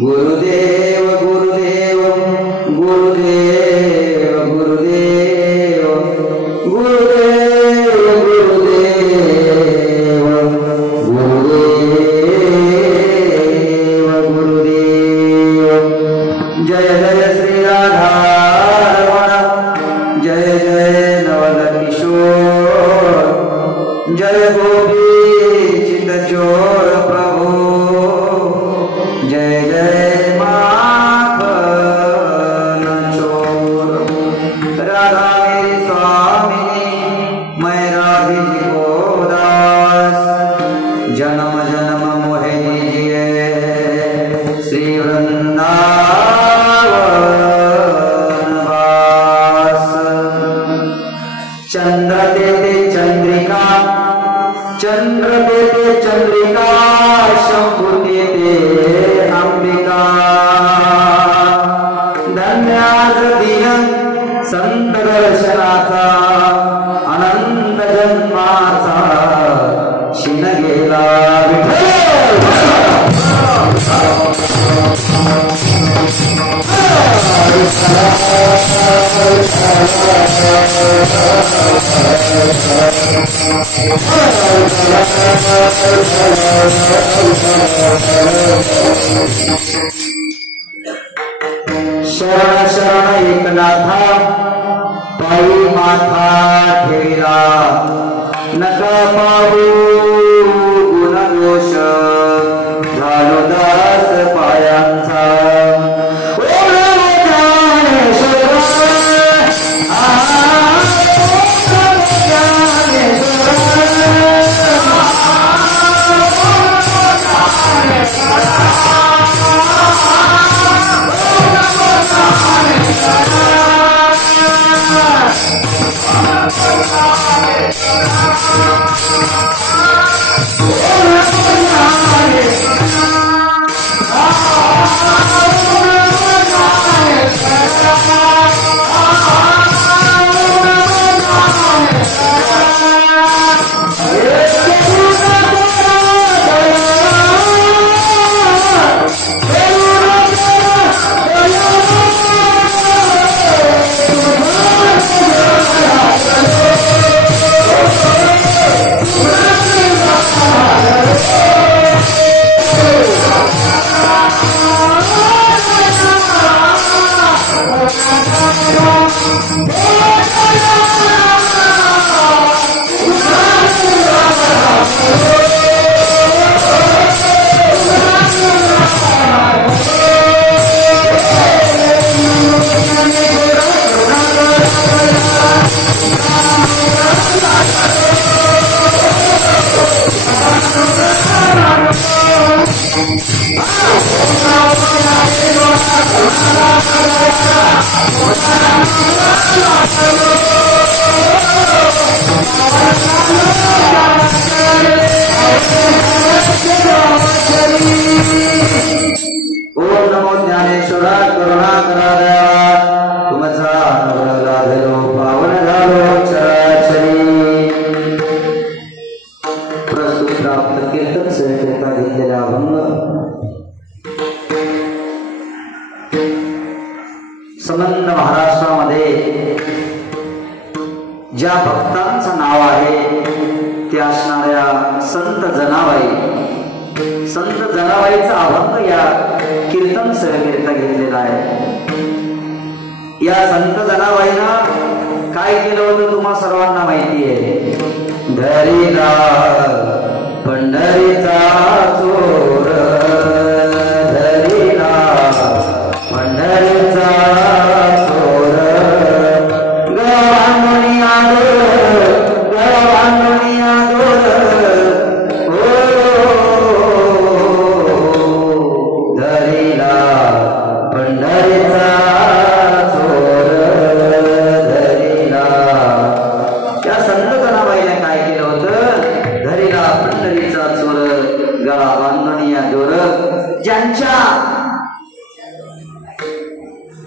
गुरुदेव गुरुदेव गुरु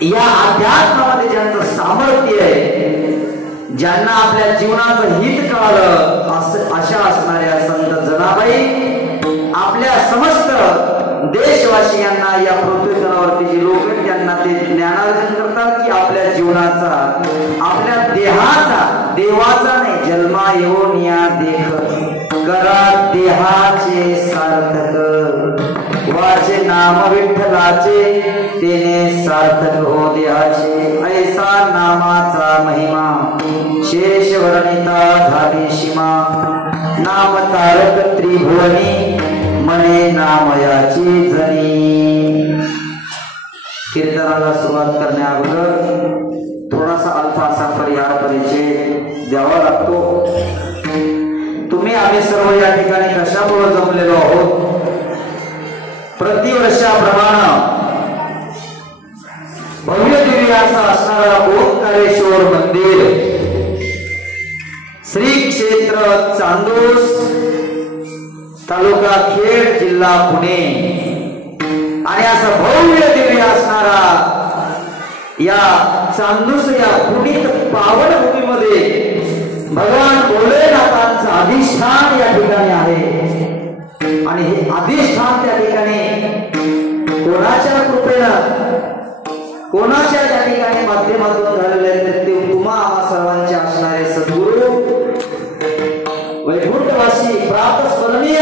या अध्यात्मामध्ये ज्यांचं सामर्थ्य आहे, ज्यांना आपल्या जीवनाचं हित कळालं, अशा असणाऱ्या संत जनाबाई आपल्या समस्त देशवासियांना, या पृथ्वी तलावरती जे लोक आहेत त्यांना ते ज्ञानार्जन करतात की जीवनाचा, आपल्या देहाचा, देवाचा नाही, जन्मा येऊन या देख करा देहाचे सार्थक, वाचे नाम विठ्ठलाचे तेने सार्थक हो देहाचे, ऐसा नामाचा महिमा शेष वर्णिता झाली सीमा, नाम तारक त्रिभुवनी मने नामयाची जनी। कीर्तनाला सुरुवात करण्या अगोदर थोडासा अल्फा असा परिचय द्यावा लागतो। तुम्ही आम्ही सर्व या ठिकाणी कशामुळे जमलेलो आहोत? प्रतिवर्षाप्रमाणे भव्य दिव्य असा असणारा ओंकारेश्वर मंदिर श्री क्षेत्र चांदूस, तालुका खेड, जिल्हा पुणे, आणि असं भव्य दिव्य असणारा या चांदूस या पुनीत पावन भूमीमध्ये भगवान भोलेनाथांचं अधिष्ठान या ठिकाणी आहे। आणि हे अधिष्ठान त्या ठिकाणी कोणाच्या कृपेनं, कोणाच्या त्या ठिकाणी माध्यमातून झालेले आहेत ते तुम्हा आम्हा सर्वांचे असणारे सद्गुरु वैकुंठवासी प्राप्त स्मरणीय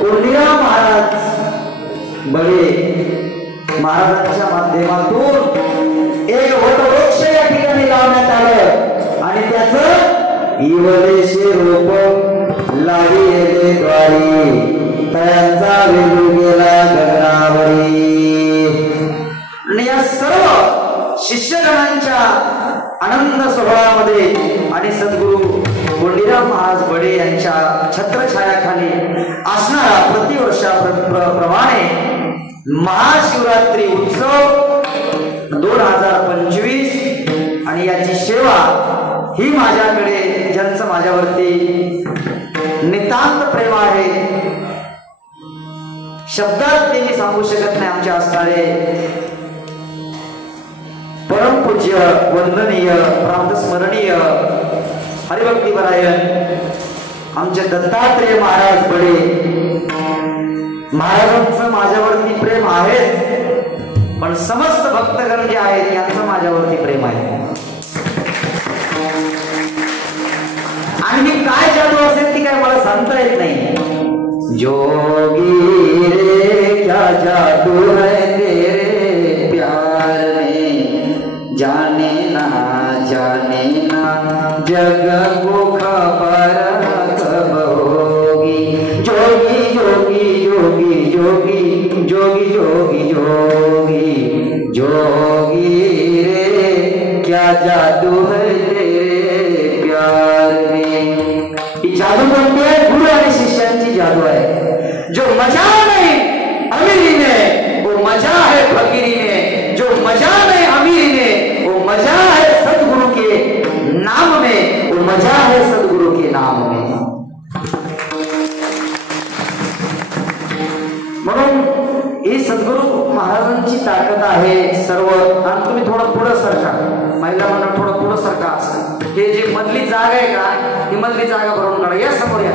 कोंडीराम महाराज बडे महाराजांच्या माध्यमातून एक वटवृक्ष या ठिकाणी लावण्यात आलं आणि त्याचं इवलेशे रोप लाविले द्वारी तयांचा वेलू गेला गगनावरी। आणि या सर्व शिष्यगणांच्या आनंद सोहळ्यामध्ये आणि सद्गुरु कोंडीराम महाराज बडे यांच्या छत्रछायाखाली असणारा प्रतिवर्षाप्रमाणे महाशिवरात्री उत्सव 2025 आणि याची सेवा ही माझ्याकडे, ज्यांचं माझ्यावरती नितांत प्रेम आहे, शब्दात ते मी सांगू शकत नाही, आमचे असणारे परमपूज्य वंदनीय प्राप्त स्मरणीय हरिभक्तीपरायण आमचे दत्तात्रेय महाराज बडे महाराजांचं माझ्यावरती प्रेम आहे, पण समस्त भक्तगण जे आहेत यांचं माझ्यावरती प्रेम आहे। आणि मी काय जादू असेल ती काय मला सांगता येत नाही। जोगी रे क्या जादू है तेरे प्यार में, जाने ना जग को खबर कब होगी। जोगी जोगी जोगी जोगी जोगी जोगी जोगी जोगी रे क्या जादू है तेरे प्यार में। ही जादू कोणती आहे? गुरु आणि शिष्यांची जादू आहे। जो मजा नहीं अमीरी में वो मजा है फकीरी में, जो मजा नहीं अमीरी में वो मजा है सदगुरु के नाम में, वो मजा है सदगुरु के नाम में। म्हणून ही सद्गुरु महाराजांची ताकद आहे सर्व। आणि तुम्ही थोडं पुढं सरका, महिला मंडळ थोडं पुढं सरका। हे जे मधली जागा आहे का, ही मधली जागा भरून काढा। या समोर या,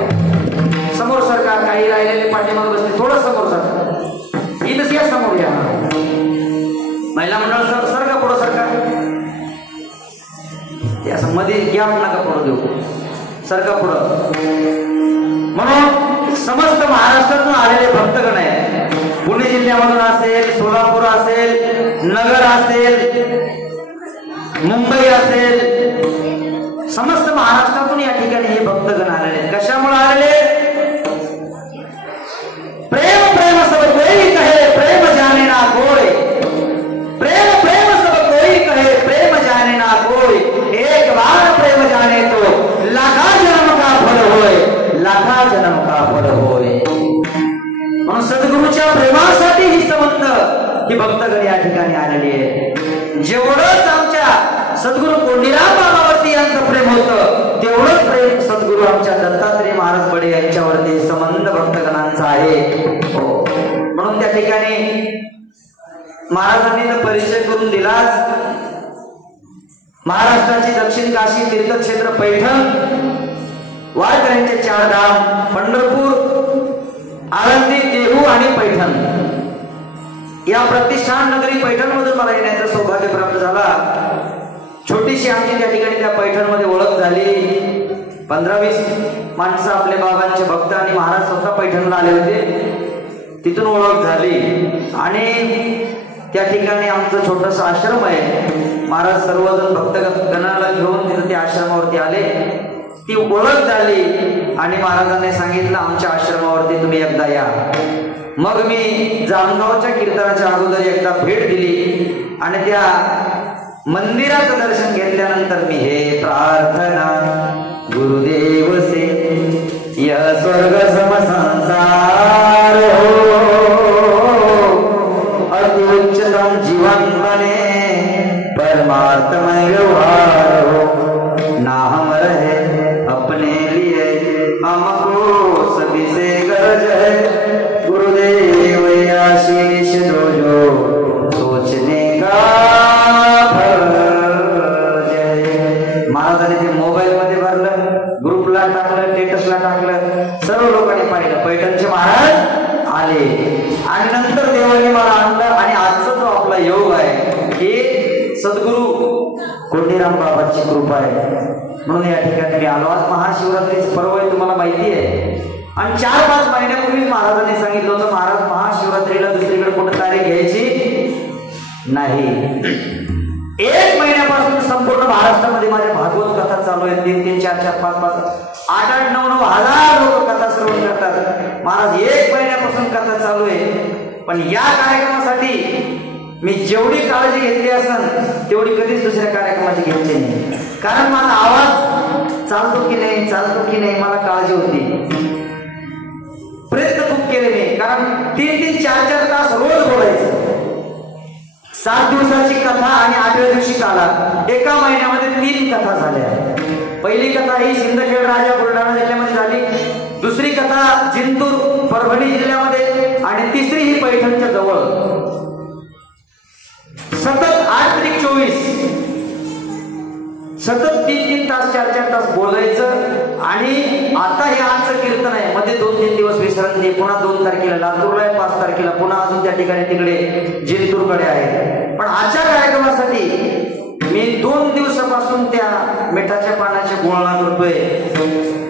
समोर सरकार, काही राहिलेले पाठीमागे बसले, थोडं समोर सरकार, इथंच या समोर या। महिला मंडळ सरका, पुढं सरका, असं मध्ये गॅप नका पडू देऊ, सरका पुढं। म्हणून समस्त महाराष्ट्रातून आलेले भक्तगण आहेत, पुणे जिल्ह्यामधून असेल, सोलापूर असेल, नगर असेल, मुंबई असेल, समस्त महाराष्ट्रातून या ठिकाणी हे भक्तगण आलेले। कशामुळे आलेले? प्रेम प्रेम सब कोई कहे प्रेम जाने ना कोई, प्रेम प्रेम सब कोई कहे प्रेम जाने ना कोई, एक बार प्रेम जाने तो लाखा जन्म का फल होय, लाखा जन्म का फल होय। म्हणून सद्गुरूच्या प्रेमासाठी ही संबंध ही भक्तगण या ठिकाणी आलेली आहे। जेवढंच आमच्या सद्गुरू कोंडीराम बाबावरती यांचं प्रेम होतं, तेवढंच प्रेम सद्गुरू आमच्या दत्तात्रेय महाराज बडे यांच्यावरती संबंध भक्तगणांचा आहे। म्हणून त्या ठिकाणी महाराजांनी तर परिचय करून दिलाच। महाराष्ट्राची दक्षिण काशी तीर्थक्षेत्र पैठण, वारकऱ्यांचे 4 धाम पंढरपूर, आळंदी, देहू आणि पैठण या प्रतिष्ठान नगरी पैठणमधून मला येण्याचं सौभाग्य प्राप्त झाला। छोटीशी आमची त्या ठिकाणी त्या पैठणमध्ये ओळख झाली। 15-20 माणसं आपल्या बाबांचे भक्त आणि महाराज स्वतः पैठणला आले होते, तिथून ओळख झाली आणि त्या ठिकाणी आमचं छोटंसं आश्रम आहे। महाराज सर्वजण भक्त गणाला घेऊन तिथे त्या आश्रमावरती आले, ती ओळख झाली आणि महाराजांनी सांगितलं आमच्या आश्रमावरती तुम्ही एकदा या। मग मी जामगावच्या कीर्तनाच्या अगोदर एकदा भेट दिली आणि त्या मंदिराचं दर्शन घेतल्यानंतर मी हे प्रार्थना गुरुदेव से यह स्वर्ग सम संसार अति उच्चतम जीवन बने परमार्थमय व्यवहार हो, ना हम रहे अपने लिए हमको सभी से गरज है, गुरुदेव आशीष दो जो सोचने का फल जय। महाराजांनी ते मोबाईल मध्ये भरलं, ग्रुपला टाकलं, स्टेटसला टाकलं, सर्व लोकांनी पाहिलं पैठणचे महाराज आले आणि नंतर देवाने मला आणलं आणि आजचा जो आपला योग आहे हे सद्गुरु कोंडीराम बाबांची कृपा आहे, म्हणून या ठिकाणी मी आलो। आज महाशिवरात्रीचं पर्व आहे, तुम्हाला माहिती आहे, आणि 4-5 महिन्यापूर्वी महाराजांनी सांगितलं होतं महाराज महाशिवरात्रीला दुसरीकडे कुठे तारीख घ्यायची नाही। 1 महिन्यापासून संपूर्ण महाराष्ट्रामध्ये माझ्या भागवत कथा चालू आहेत, 3-3, 4-4, 5-5, 8-8, 9-9 हजार लोक कथा श्रवण करतात। महाराज 1 महिन्यापासून कथा चालू आहे, पण या कार्यक्रमासाठी मी जेवढी काळजी घेतली असेल तेवढी कधीच दुसऱ्या कार्यक्रमाची घेतली नाही, कारण माझा आवाज चालतो की नाही मला काळजी होती। प्रयत्न खूप केले मी, कारण 3-3, 4-4 तास रोज बोलायचं। 7 दिवसाची कथा आणि 8व्या दिवशी काला, एका महिन्यामध्ये 3 कथा झाल्या। पहिली कथा ही सिंदखेड राजा बुलढाणा जिल्ह्यामध्ये झाली, दुसरी कथा जिंतूर परभणी जिल्ह्यामध्ये आणि तिसरी ही पैठणच्या जवळ। सतत 8-24 सतत 3-3 तास 4-4 तास बोलायचं। आणि आता हे आजचं कीर्तन आहे, मध्ये 2-3 दिवस विश्रांती, पुन्हा 2 तारखेला लातूरला आहे, 5 तारखेला पुन्हा अजून त्या ठिकाणी तिकडे जिंतूरकडे आहे। पण आजच्या कार्यक्रमासाठी मी 2 दिवसापासून त्या मिठाच्या पानाचे गुळणा करतोय।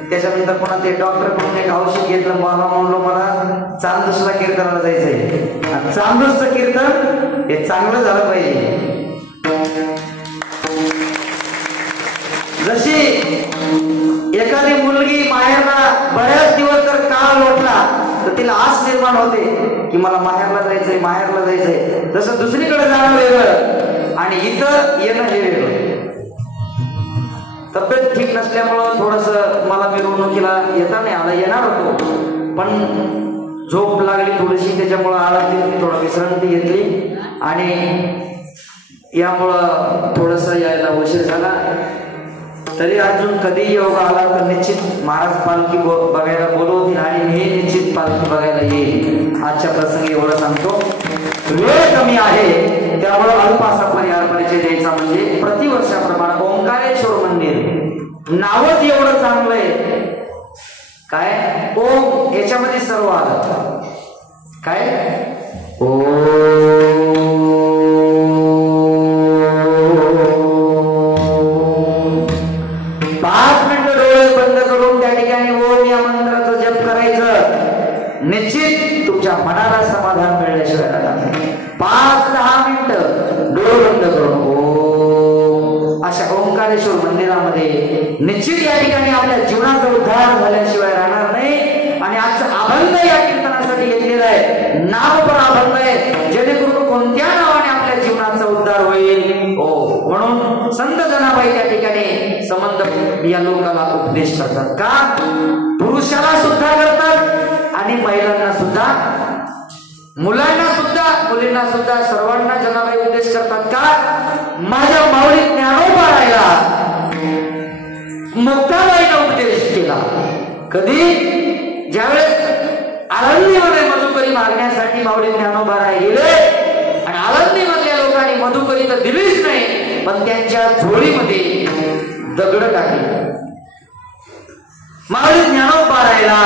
त्याच्यानंतर पुन्हा ते डॉक्टर कडून एक औषध घेतलं, मला म्हणलो मला चांदूसला कीर्तनाला जायचंय, चांदूसचं कीर्तन हे चांगलं झालं पाहिजे। जशी एखादी मुलगी माहेरला बऱ्याच दिवस जर काळ लोटला तर तिला आस निर्माण होते की मला माहेरला जायचंय, जसं दुसरीकडे जाणं वेगळं आणि इथं येणं हे वेगळं। तब्येत ठीक नसल्यामुळं थोडस मला मिरवणुकीला येता नाही आला, येणार होतो पण झोप लागली थोडीशी, त्याच्यामुळं आला थोडा विश्रांती घेतली आणि यामुळं थोडस यायला उशीर झाला। तरी अजून कधी योग आला तर निश्चित महाराज पालखी बघायला बोलवतील आणि मी निश्चित पालखी बघायला येईल। आजच्या प्रसंगी एवढं सांगतो, वेळ कमी आहे त्यामुळे अल्पासा परिहार परिचय द्यायचा म्हणजे प्रतिवर्षाप्रमाणे ओंकारेश्वर मंदिर नावच एवढं चांगलं आहे, काय ओम याच्यामध्ये सर्व आलं, काय ओम 5 मिनिटं डोळे बंद करून त्या ठिकाणी ओम या मंत्राचं जप करायचं, निश्चित तुमच्या मनाला समाधान मिळण्याशिवाय राहणार नाही। 5-10 मिनिटं डोळे बंद करून ओम अशा ओंकारेश्वर मंदिरामध्ये निश्चित या ठिकाणी आपल्या जीवनाचा उद्धार झाल्याशिवाय राहणार नाही। आणि आजचं अभंग या कीर्तनासाठी घेतलेलं आहे, नामपर अभंग आहे, जेणेकरून कोणत्या नावाने आपल्या जीवनाचा उद्धार होईल हो, म्हणून संत जनाबाई त्या ठिकाणी संबंध या लोकांना उपदेश करतात, का पुरुषाला सुद्धा करतात आणि महिलांना सुद्धा, मुलांना सुद्धा, मुलींना सुद्धा, सर्वांना जनाबाई उपदेश करतात, का माझ्या माऊली ज्ञानोबारायला मुक्ताबाईने उपदेश केला। कधी? ज्यावेळेस आळंदीमध्ये मधुकरी मागण्यासाठी माऊली ज्ञानोबाराय गेले आणि आळंदीमधल्या लोकांनी मधुकरी तर दिलीच नाही पण त्यांच्या झोळीमध्ये दगड टाकले। माऊली ज्ञानोबारायला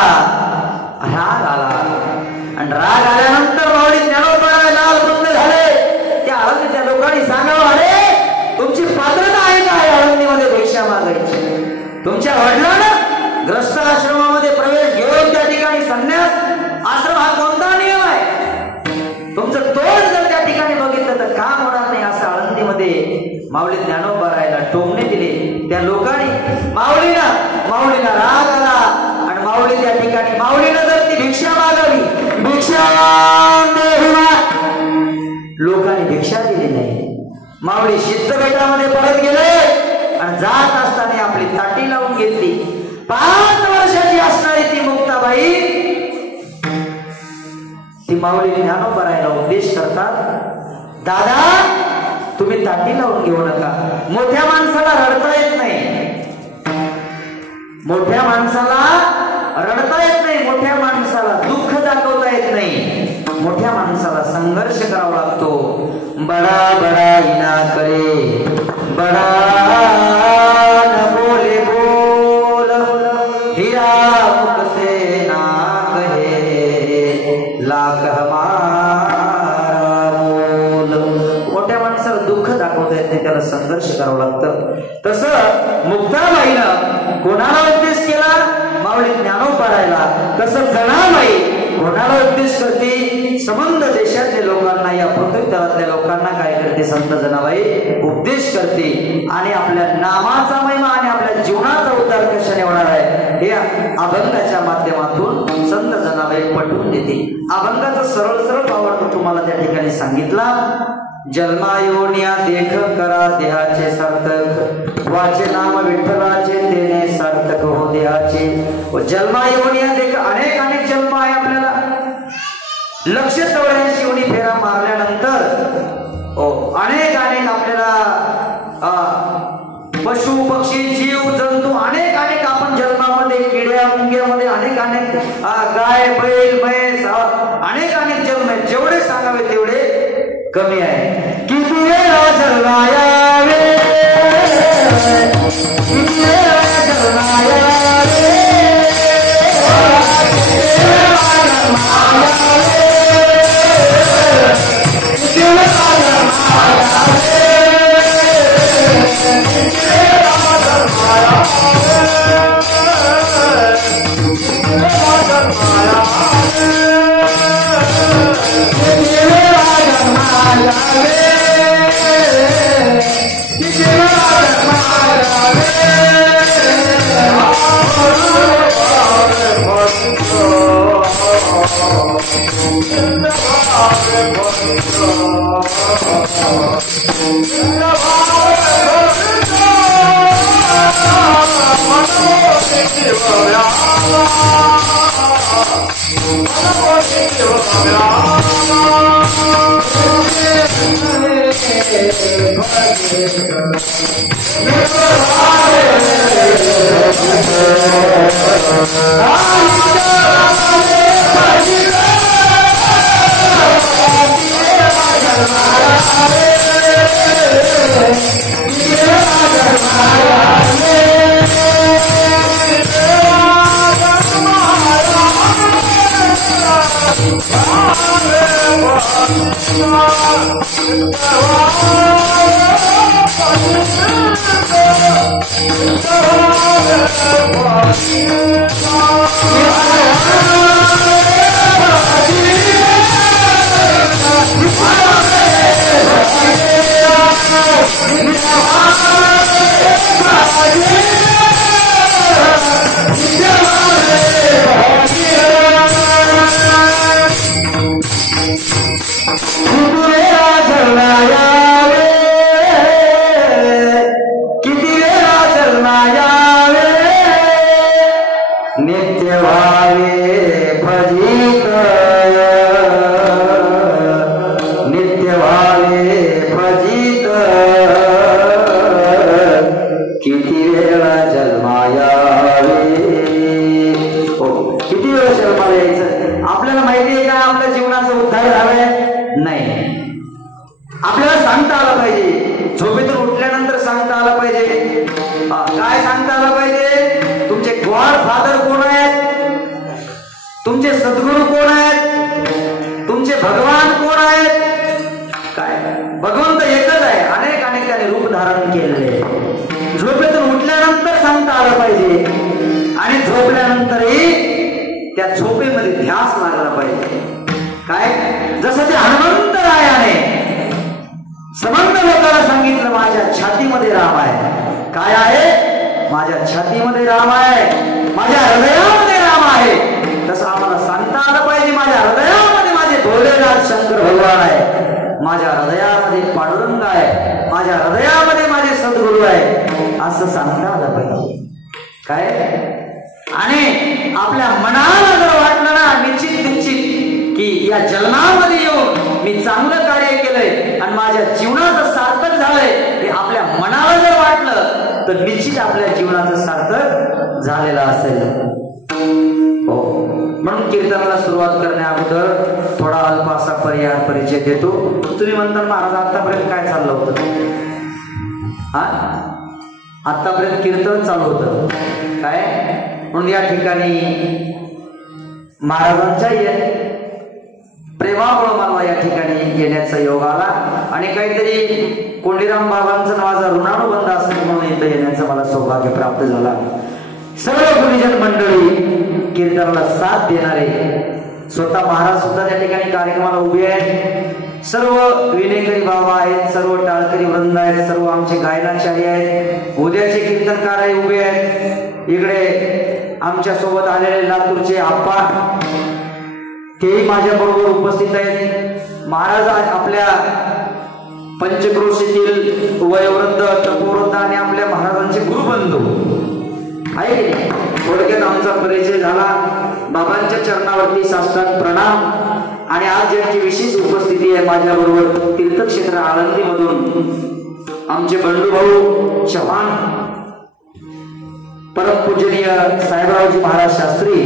राग आला आणि राग आल्यानंतर माऊली ज्ञानोबाराय लाल माऊली ज्ञानोबरायला टोमणे दिले. त्या लोकांनी माऊलीला राग आला आणि माऊली त्या ठिकाणी माऊलीनं जर ती भिक्षा मागावी, भिक्षा लोकांनी भिक्षा दिली नाही. माऊली सिद्धबेटामध्ये परत गेले आणि जात असताना आपली ताटी लावून घेतली. 5 वर्षाची असणारी ती मुक्ताबाई ती माऊली ज्ञानोबरायला उपदेश करतात, दादा तुम्ही ताटी लावून घेऊ नका. मोठ्या माणसाला रडता येत नाही, मोठ्या माणसाला रडता येत नाही, मोठ्या माणसाला दुःख दाखवता येत नाही, मोठ्या माणसाला संघर्ष करावा लागतो. बडा बडा इना करे, बडा न बोले बोल, हीरा मुख से ना कहे, लाख हमारा मोल. मोठ्या माणसाला दुःख दाखवता येत नाही, त्याला संघर्ष करावं लागतं. तसं मुक्ताबाईनं कोणाला उपदेश केला? माऊली ज्ञानोबरायला. तसं जनाबाई कोणाला उपदेश करते? संबंध देशातल्या लोकांना, या पृथ्वी तलातल्या लोकांना काय करते? संत जनाबाई उपदेश करते. आणि आपल्या नामाचा महिमा आणि आपल्या जीवनाचा उद्धार कशाने होणार आहे हे अभंगाच्या माध्यमातून संत जनाबाई पटवून देते. अभंगाचा सरळ सरळ भावार्थ तुम्हाला त्या ठिकाणी सांगितला. जन्मायोनिया देख करा देहाचे सार्थक, वाचे नाम विठ्ठलाचे तेने सार्थक हो देहाचे. जन्मायोनिया देख, अनेक अनेक जन्म आहे आपल्याला. 184 योनी फेरा मारल्यानंतर अनेक अनेक आपल्याला पशु पक्षी जीव जंतू अनेक अनेक आपण जन्मामध्ये किड्या मुंग्यामध्ये अनेक अनेक गाय बैल म्हैस अनेक अनेक जन्म आहेत. जेवढे सांगावे तेवढे कमी आहे. किती वेळा जन्माया रे, किती वेळा जन्माया रे, समंत लोकांना सांगितलं माझ्या छातीमध्ये राम आहे. काय आहे? माझ्या छातीमध्ये राम आहे, माझ्या हृदयामध्ये राम आहे. तसं आम्हाला सांगता आलं पाहिजे, माझ्या हृदयामध्ये माझे भोलेनाथ शंकर भगवान आहे, माझ्या हृदयामध्ये पांडुरंग आहे, माझ्या हृदयामध्ये माझे सद्गुरू आहे, असं सांगता आलं पाहिजे. काय? आणि आपल्या मनाला जर वाटलं ना निश्चित की या जन्मामध्ये येऊन मी चांगलं कार्य केलंय आणि माझ्या जीवनाचं सार्थक झालंय, हे आपल्या मनाला जर वाटलं तर निश्चित आपल्या जीवनाचं सार्थक झालेलं असेल. हो, म्हणून कीर्तनाला सुरुवात करण्या अगोदर थोडा अल्पासा परिचय देतो. तुम्ही म्हणता महाराज आतापर्यंत काय चाललं होतं? आतापर्यंत कीर्तन चालू होतं काय? म्हणून या ठिकाणी महाराजांच्या प्रेमामुळे मला या ठिकाणी येण्याचा योग आला आणि काहीतरी कोंडीराम बाबांचं माझा ऋणानुबंध असेल म्हणून इथं येण्याचं मला सौभाग्य प्राप्त झाला. सर्व गुरुजन मंडळी, कीर्तनाला साथ देणारे, स्वतः महाराज सुद्धा त्या ठिकाणी कार्यक्रमाला उभे आहेत, सर्व विनेकरी बाबा आहेत, सर्व टाळकरी वृंद आहेत, सर्व आमचे गायनाचार्य आहेत, उद्याचे कीर्तनकार उभे आहेत. इकडे आमच्या सोबत आलेले लातूरचे आप्पा तेही माझ्या बरोबर उपस्थित आहेत. महाराज आपल्या पंचक्रोशीतील वयोवृद्ध, तपोवृद्ध आणि आपल्या महाराजांचे गुरुबंधू आहे. थोडक्यात आमचा परिचय झाला. बाबांच्या चरणावरती साष्टांग प्रणाम. आणि आज ज्यांची विशेष उपस्थिती आहे माझ्या बरोबर तीर्थक्षेत्र आळंदी मधून आमचे बंडू भाऊ चव्हाण, परमपूजनीय साहेबरावजी महाराज शास्त्री,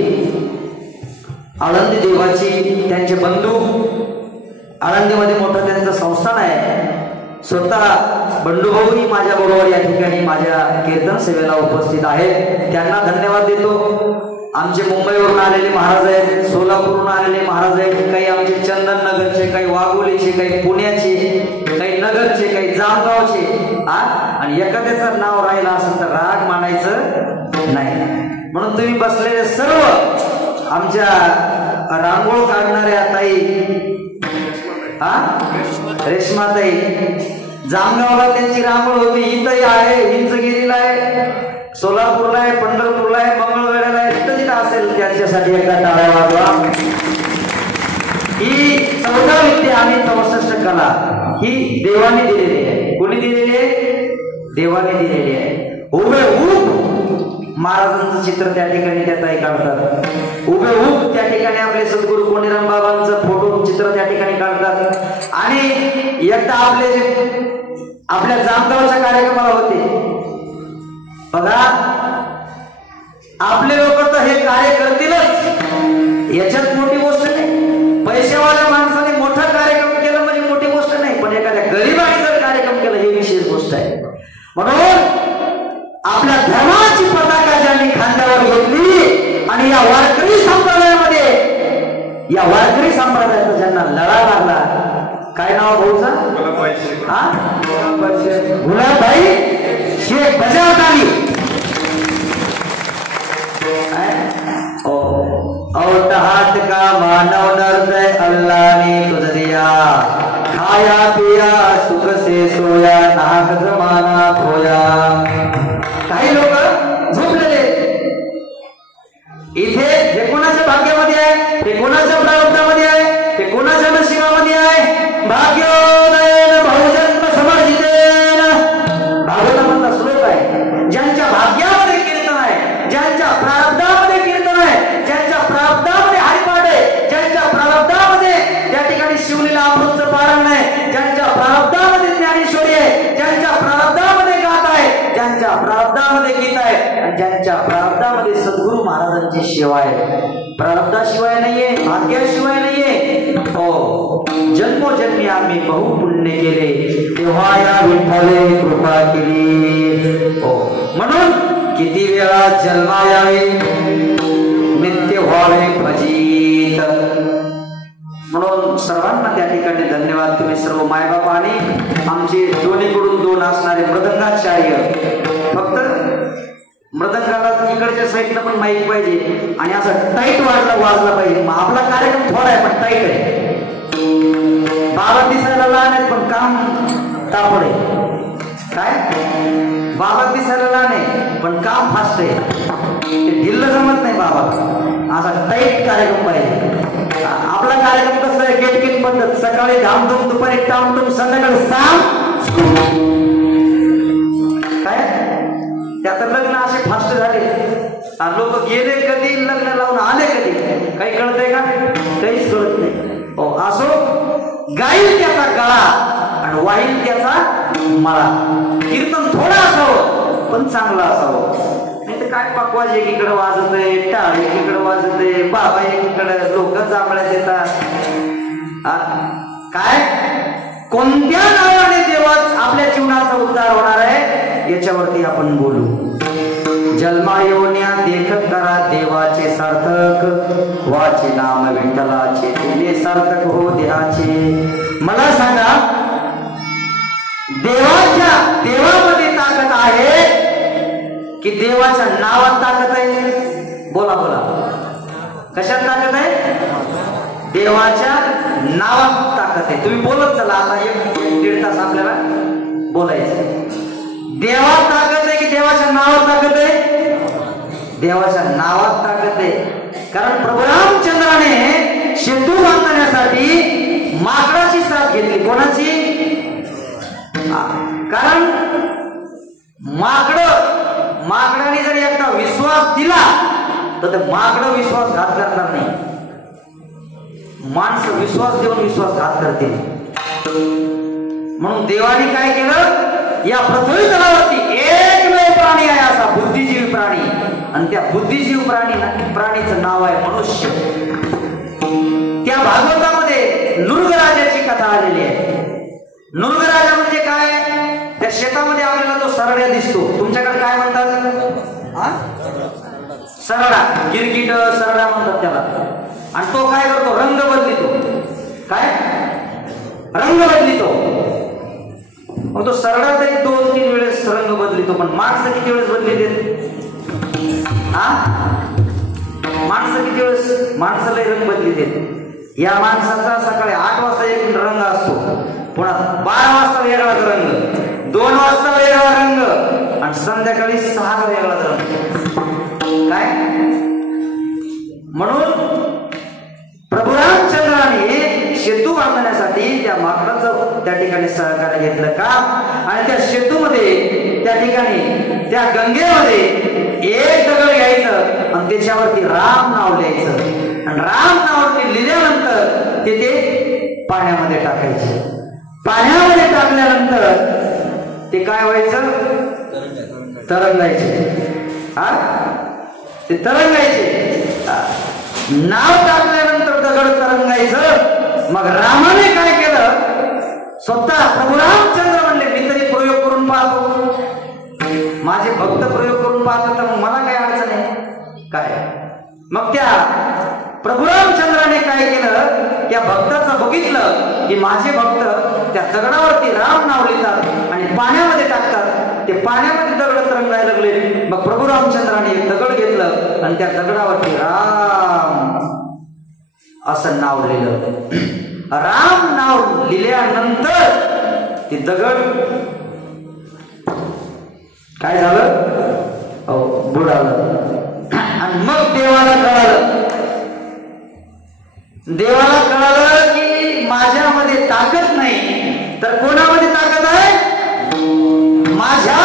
आळंदी देवाची त्यांचे बंधू, आळंदीमध्ये मोठं त्यांचं संस्थान आहे. स्वतः बंडूभाऊही माझ्या बरोबर या ठिकाणी माझ्या कीर्तन सेवेला उपस्थित आहेत, त्यांना धन्यवाद देतो. आमचे मुंबईवरून आलेले महाराज आहेत, सोलापूरवरून आलेले महाराज आहेत, काही आमचे चंदन नगरचे, काही वाघोलीचे, काही पुण्याचे, काही नगरचे, काही जामगावचे. आणि एखाद्याचं नाव राहिलं असेल तर राग मानायचं नाही. म्हणून तुम्ही बसलेले सर्व आमच्या रांगोळ काढणाऱ्या ताई, रेश्माताई, जामगावला त्यांची रांगोळ होती, इथंही आहे, हिंचगिरीला आहे, सोलापूरला आहे, पंढरपूरला आहे, मंगळवेढ्याला आहे, जिथं असेल त्यांच्यासाठी एकदा टाळ्या वाजवा. ही 14 विद्या आणि 64 कला ही देवाने दिलेली आहे. कोणी दिलेली आहे? देवाने दिलेली आहे. हुबेहूब महाराजांचं चित्र त्या ठिकाणी त्या ताई काढतात. हुबेहूब त्या ठिकाणी आपले सद्गुरू कोंडीराम बाबांचं फोटो चित्र त्या ठिकाणी काढतात. आणि एकदा आपल्या जामगावच्या कार्यक्रमाला होते बघा, आपले लोक तर हे कार्य करतीलच, याच्यात मोठी गोष्ट नाही. पैशावाल्या माणसाने मोठा कार्यक्रम केला म्हणजे मोठी गोष्ट नाही, पण एखाद्या गरीबाने जर कार्यक्रम केला हे विशेष गोष्ट आहे. म्हणून आपल्या धर्माची पताका ज्यांनी खांद्यावर घेतली आणि या वारकरी संप्रदायाचा ज्यांना लढा लागला, काय नाव भाऊचा? गुलाबभाई शेख बजावतानी. और हाथ का मानव नर्दय अल्लाह ने तुझ दिया, खाया पिया सुख से सोया, नाक जमाना खोया. काही लोक झोपलेले इथे, हे कोणाच्या भाग्यामध्ये आहे, हे कोणाच्या प्रारब्धामध्ये आहे, हे कोणाच्या नशिबामध्ये आहे. भाग्योदयन बहुजन्म समर्जितेन, भागवतामधला श्लोक आहे. ज्यांच्या भाग्यामध्ये कीर्तन आहे, ज्यांच्या प्रारब्धामध्ये कीर्तन आहे, ज्यांच्या प्रारब्धामध्ये हरिपाठ आहे, ज्यांच्या प्रारब्धामध्ये त्या ठिकाणी शिवलीला अमृतचं पारण आहे, ज्यांच्या प्रारब्धामध्ये ज्ञानेश्वरी आहे, ज्यांच्या प्रारब्धामध्ये गाथा आहे, ज्यांच्या प्रारब्धामध्ये गीत आहे, आणि ज्यांच्या प्रारब्धामध्ये सद्गुरू महाराजांची सेवा आहे. प्रारब्धाशिवाय नाहीये, भाग्याशिवाय नाहीये. हो, जन्मोजन्मी आम्ही बहु पुण्य केले, तेव्हा या विठ्ठले कृपा केली. हो, म्हणून किती वेळा जन्मा यावे, नित्य व्हावे भजित. म्हणून सर्वांना त्या ठिकाणी धन्यवाद. तुम्ही सर्व मायबाप आणि आमचे दोन्हीकडून 2 असणारे मृदंगाचार्य, फक्त मृदंगाला इकडच्या साईडला पण माईक पाहिजे आणि असं टाईट वाजला पाहिजे. आपला कार्यक्रम थोडा आहे पण टाईट आहे. बाबा दिसायला लहान आहेत पण काम तापड आहे. काय बाबा दिसायला नाही पण काम फास्ट आहे, ते ढिल्ल जमत नाही बाबा, असा टाईट कार्यक्रम पाहिजे. आपला कार्यक्रम कसं आहे, गेटकिन पद्धत, सकाळी धामधूम, दुपारी टामटूम, संध्याकाळी साम. काय त्यात लग्न असे फास्ट झाले, लोक गेले कधी, लग्न लावून आले कधी, काही कळतंय का? काहीच कळत नाही. हो असो, गाईल त्याचा गळा आणि वाईल त्याचा मळा. कीर्तन थोडं असावं पण चांगलं असावं, नाही तर काय पकवाज एकीकडे वाजतय, टाळ एकीकडे वाजतय, बाबा एकीकडे, लोक जांभळ्या देतात. काय कोणत्या नावाने देवाच आपल्या जीवनाचा उद्धार होणार आहे याच्यावरती आपण बोलू. जन्मायोन्या देख करा देवाचे सार्थक, वाचे नाम विठ्ठलाचे दिले सार्थक हो देहाचे. मला सांगा, देवामध्ये ताकद आहे की देवाच्या नावात ताकद आहे? बोला बोला, कशात ताकद आहे? देवाच्या नावात ताकद आहे. तुम्ही बोलत चला, आता 1-1.5 तास आपल्याला बोलायचं. देवात ताकद आहे की देवाच्या नावात ताकद आहे? देवाच्या नावात ताकद आहे. कारण प्रभू रामचंद्राने सेतू बांधण्यासाठी माकडाची साथ घेतली. कोणाची? कारण माकडाने जर एकदा विश्वास दिला तर ते माकड विश्वासघात करणार नाही. माणसं विश्वास देऊन विश्वासघात करतील. म्हणून देवाने काय केलं, या पृथ्वी तलावरती एकमेव प्राणी आहे असा बुद्धिजीवी प्राणी, आणि त्या बुद्धिजीवी प्राणीचं नाव आहे मनुष्य. त्या भागवतामध्ये नृगराजाची कथा आलेली आहे. नृगराजा म्हणजे काय? त्या शेतामध्ये आपल्याला तो सरड्या दिसतो. तुमच्याकडे काय म्हणतात? सरडा, गिरगिट सरडा म्हणतात त्याला. आणि तो काय करतो? रंग बदलितो. काय रंग बदलितो? मग तो सरडा तरी 2-3 वेळेस रंग बदलितो, पण माणसं किती वेळेस बदलित? माणसं किती वेळेस? माणसाला रंग बदलित. या माणसाचा सकाळी 8 वाजता एक रंग असतो, पुन्हा 12 वाजता वेगळाच रंग, 2 वाजता वेगळा रंग, आणि संध्याकाळी 6 वेगळाच रंग. काय? म्हणून प्रभू रामचंद्राने सेतू बांधण्यासाठी त्या माकडाचं त्या ठिकाणी सहकार्य घेतलं का? आणि त्या सेतूमध्ये, त्या ठिकाणी, त्या गंगेमध्ये एक दगड घ्यायचं आणि त्याच्यावरती राम नाव लिहायचं, आणि राम नाव लिहिल्यानंतर ते पाण्यामध्ये टाकायचे. पाण्यामध्ये टाकल्यानंतर ते काय व्हायचं? तरंगायचे. ते तरंगायचे. नाव टाकल्यानंतर दगड तरंगायचं. मग रामाने काय केलं? स्वतः प्रभू रामचंद्र म्हणले, मी तरी प्रयोग करून पाहतो, माझे भक्त प्रयोग करून पाहतो, तर मला काय अडचण आहे काय? मग त्या प्रभू रामचंद्राने काय केलं? त्या भक्ताचं बघितलं की माझे भक्त त्या दगडावरती राम नाव लिहितात आणि पाण्यामध्ये टाकतात, ते पाण्यामध्ये दगड तरंगायला लागले. मग प्रभू रामचंद्राने दगड घेतलं आणि त्या दगडावरती राम असं नाव लिहिलं. राम नाव लिहिल्यानंतर ते दगड काय झालं? बुडालं. आणि मग देवाला कळालं की माझ्यामध्ये ताकद नाही, तर कोणामध्ये ताकद आहे? माझ्या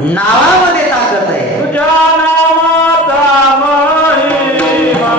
नावामध्ये ताकद आहे. तुझ्या नावाचा महिमा,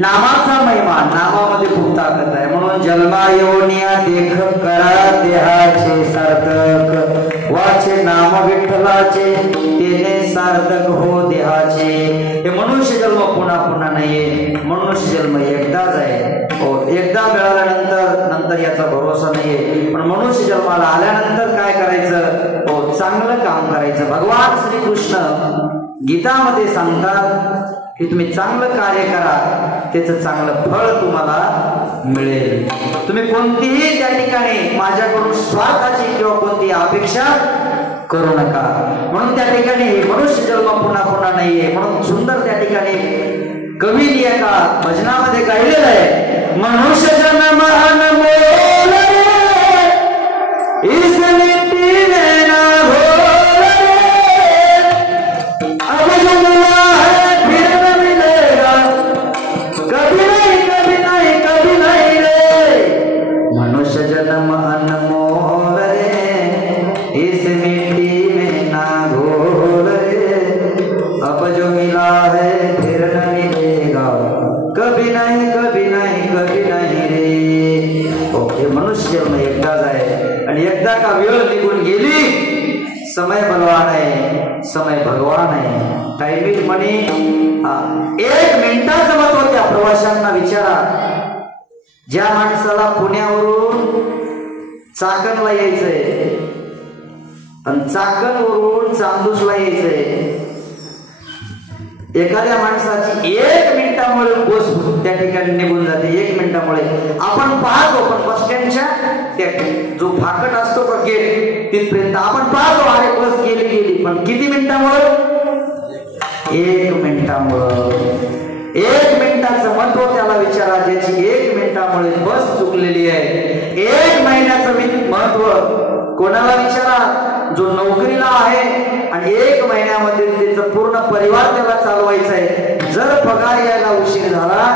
नामाचा महिमा, नामामध्ये खूप ताकद आहे. म्हणून जन्मायोनिया देख करा देहाचे सार्थक, वाचे नाम विठ्ठलाचे तेने सार्थक हो देहाचे. हे मनुष्य जन्म पुन्हा पुन्हा नाहीये, मनुष्य जन्म एकदाच आहे. हो, एकदा मिळाल्यानंतर याचा भरोसा नाहीये. पण मनुष्य जन्माला आल्यानंतर काय करायचं? हो, चांगलं काम करायचं. भगवान श्रीकृष्ण गीतामध्ये सांगतात की तुम्ही चांगलं कार्य करा, त्याचं चांगलं फळ तुम्हाला मिळेल. तुम्ही कोणतीही त्या ठिकाणी माझ्याकडून स्वार्थाची किंवा कोणती अपेक्षा करू नका. म्हणून त्या ठिकाणी मनुष्य जन्म पुन्हा पुन्हा नाहीये. म्हणून सुंदर त्या ठिकाणी कवीने एका भजनामध्ये गायलेलं आहे, मनुष्य जन्म अनमोल इस मिट्टी में ना घोल अब जो मिला है फिर न मिलेगा कभी नहीं कभी नहीं कभी नहीं रे. मनुष्य जन्म अनमोल इस मिट्टी में ना घोल अब जो मिला है फिर न मिलेगा कभी नहीं कभी नहीं कभी नहीं रे. ओके, मनुष्य जन्म एकदाच आहे आणि एकदा का वेळ निघून गेली, समय बलवान आहे, समय भगवान आहे. टाइम इज मनी. 1 मिनिटाचं महत्व त्या प्रवाशांना विचारा. ज्या माणसाला पुण्यावरून चाकणला यायचंय आणि चाकणवरून चांदूसला यायचंय, एखाद्या माणसाची 1 मिनिटामुळे बस त्या ठिकाणी निघून जाते. 1 मिनिटामुळे आपण पाहतो, पण बस स्टँडच्या जो फाकट असतो का गेट तिथपर्यंत आपण पाहतो अरे बस गेली. पण किती मिनिटामुळे? 1 मिनिटामुळं. 1 मिनिटाचं महत्व त्याला विचारा, ज्याची 1 मिनिटामुळे बस चुकलेली आहे. 1 महिन्याचं महत्व कोणाला विचारा? जो नोकरीला आहे आणि 1 महिन्यामध्ये त्याचा पूर्ण परिवार त्याला चालवायचा आहे. जर पगार यायला उशीर झाला,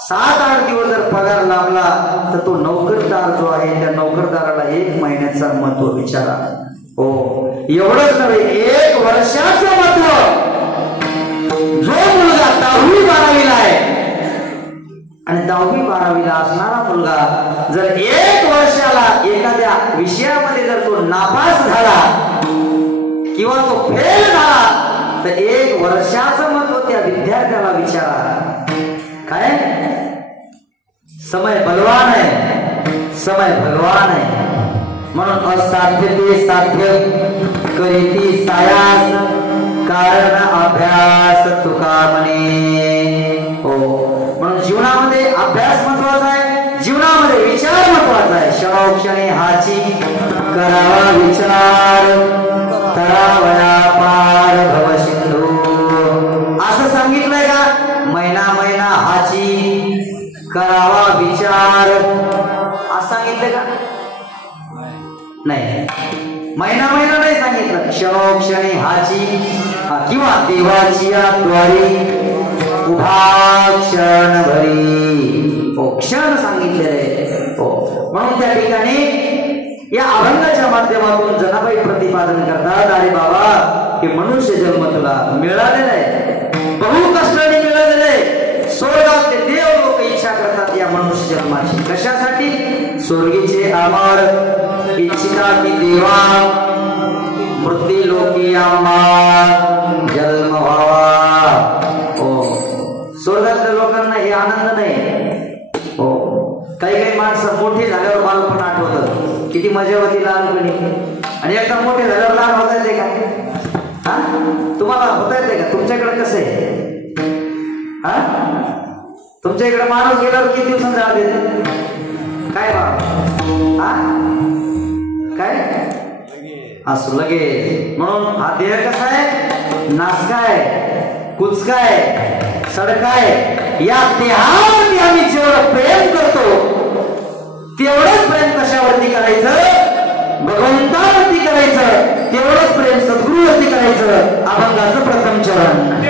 7-8 दिवस जर पगार लाभला, तर तो नोकरदार जो आहे त्या नोकरदाराला 1 महिन्याचा महत्व विचारा. हो, एवढंच नव्हे, 1 वर्षाचं महत्व. जो मुलगा 10वी 12वीला आहे आणि 10वी 12वीला असणारा मुलगा जर 1 वर्षाला एखाद्या विषयामध्ये जर तो नापास झाला किंवा तो फेल झाला, तर 1 वर्षाचं महत्व त्या विद्यार्थ्याला विचारा. काय? समय बलवान आहे, समय भगवान आहे. म्हणून असाध्य ते साध्य करीती सायास कारण अभ्यास तुका म्हणे. हो, म्हणून जीवनामध्ये अभ्यास महत्वाचा आहे, जीवनामध्ये विचार महत्वाचा आहे. क्षणोक्षणी हाची करावा विचार, तरावया पार भव सिंधू. असं सांगितलंय का? महिना महिना हाची करावा विचार असं सांगितलंय का? नाही, महिना महिना नाही सांगितलं. क्षणोक्षणी हाची किंवा देवाची द्वारी उभा क्षण भरी. हो, क्षण सांगितलेले. हो, म्हणून त्या ठिकाणी या अभंगाच्या माध्यमातून जनाबाई प्रतिपादन करतात, अरे बाबा, हे मनुष्य जन्म तुला मिळालेला आहे, बहु कष्टाने मिळालेलं आहे. स्वर्गात ते देव लोक इच्छा करतात या मनुष्य जन्माची. कशासाठी? स्वर्गीचे अमर इच्छिता की देवा मृत्यू लोकी आम्हा जन्म व्हावा. हो, स्वर्गातल्या लोकांना हे आनंद नाही. हो, काही काही माणसं मोठी झाल्यावर मला पण आठवतं किती मजा होती लहानपणी, आणि एकदा मोठे झाल्यावर लहान होता येते का? तुम्हाला होता येते का? तुमच्याकडे कसं आहे? तुमच्या इकडे माणूस गेल्यावर किती दिवसांनी जाणार देते? काय बा? काय असं लगेच. म्हणून हा देह कसा आहे? नासकाय, कुचकाय, सडकाय. या देहावरती आम्ही जेवढं प्रेम करतो तेवढंच प्रेम कशावरती करायचं? भगवंतावरती करायचं. तेवढंच प्रेम सद्गुरूवरती करायचं. अभंगाचं प्रथम चरण.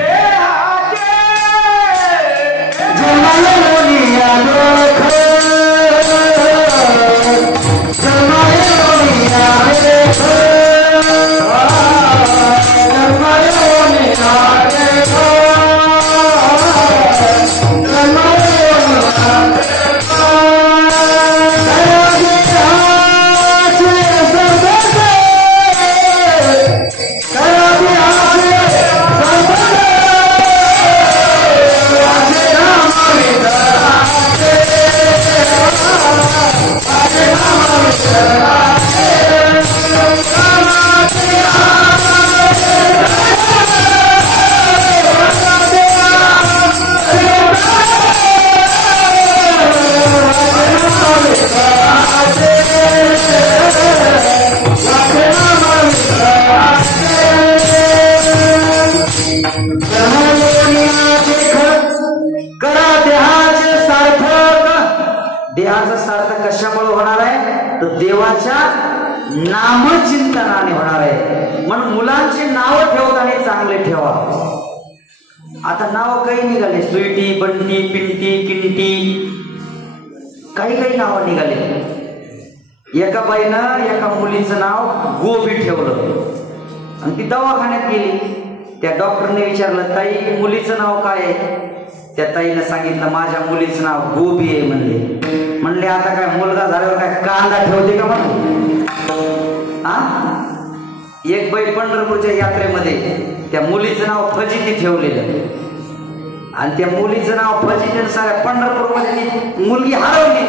देहाचं सार्थक कशामुळे होणार आहे तर देवाच्या नामचिंतनाने होणार आहे। म्हणून मुलांचे नाव ठेवताना चांगले ठेवा। आता नाव काही निघाले, स्वीटी, बंटी, पिंटी, किंटी, काही नाव निघाले। एका बाईनं एका मुलीचं नाव गोबी ठेवलं आणि ती दवाखान्यात गेली। त्या डॉक्टरने विचारलं, ताई मुलीचं नाव काय आहे? त्या ताईनं सांगितलं, माझ्या मुलीचं नाव गोबी आहे म्हणले आता काय मुलगा झाल्यावर काय कांदा ठेवते का म्हणून? एक बाई पंढरपूरच्या यात्रेमध्ये त्या मुलीचं नाव फजिती ठेवलेलं आणि त्या मुलीचं नाव फजिती साऱ्या पंढरपूरमध्ये ती मुलगी हरवली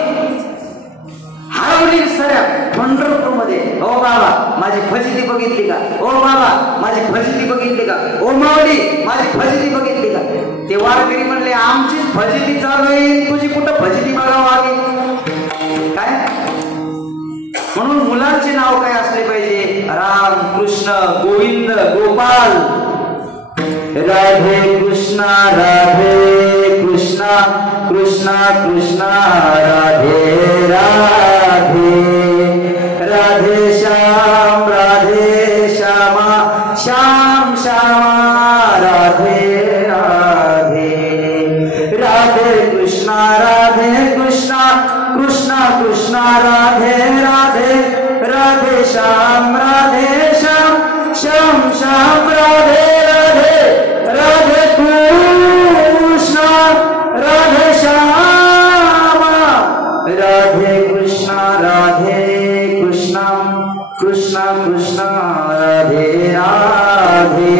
साऱ्या पंढरपूरमध्ये। ओ बाबा माझी फजिती बघितली का? ओ बाबा माझी फजिती बघितली का? ओ माऊली माझी फजिती बघितली का? ते वारकरी म्हणले, आमची फजिती चालू आहे, तुझी कुठं फजिती बघावं आली काय? म्हणून मुलांचे नाव काय असले पाहिजे? राम, कृष्ण, गोविंद, गोपाल, राधे कृष्णा, कृष्णा कृष्णा, राधे राधे, राधे श्यामा, श्याम श्यामा, राधे राधे, राधे कृष्णा, कृष्णा कृष्णा, राधे राधे, राधे श्याम, श्याम श्याम, राधे राधे, राधे कृष्णा, राधे श्यामा, राधे कृष्णा, कृष्णा कृष्णा, राधे राधे,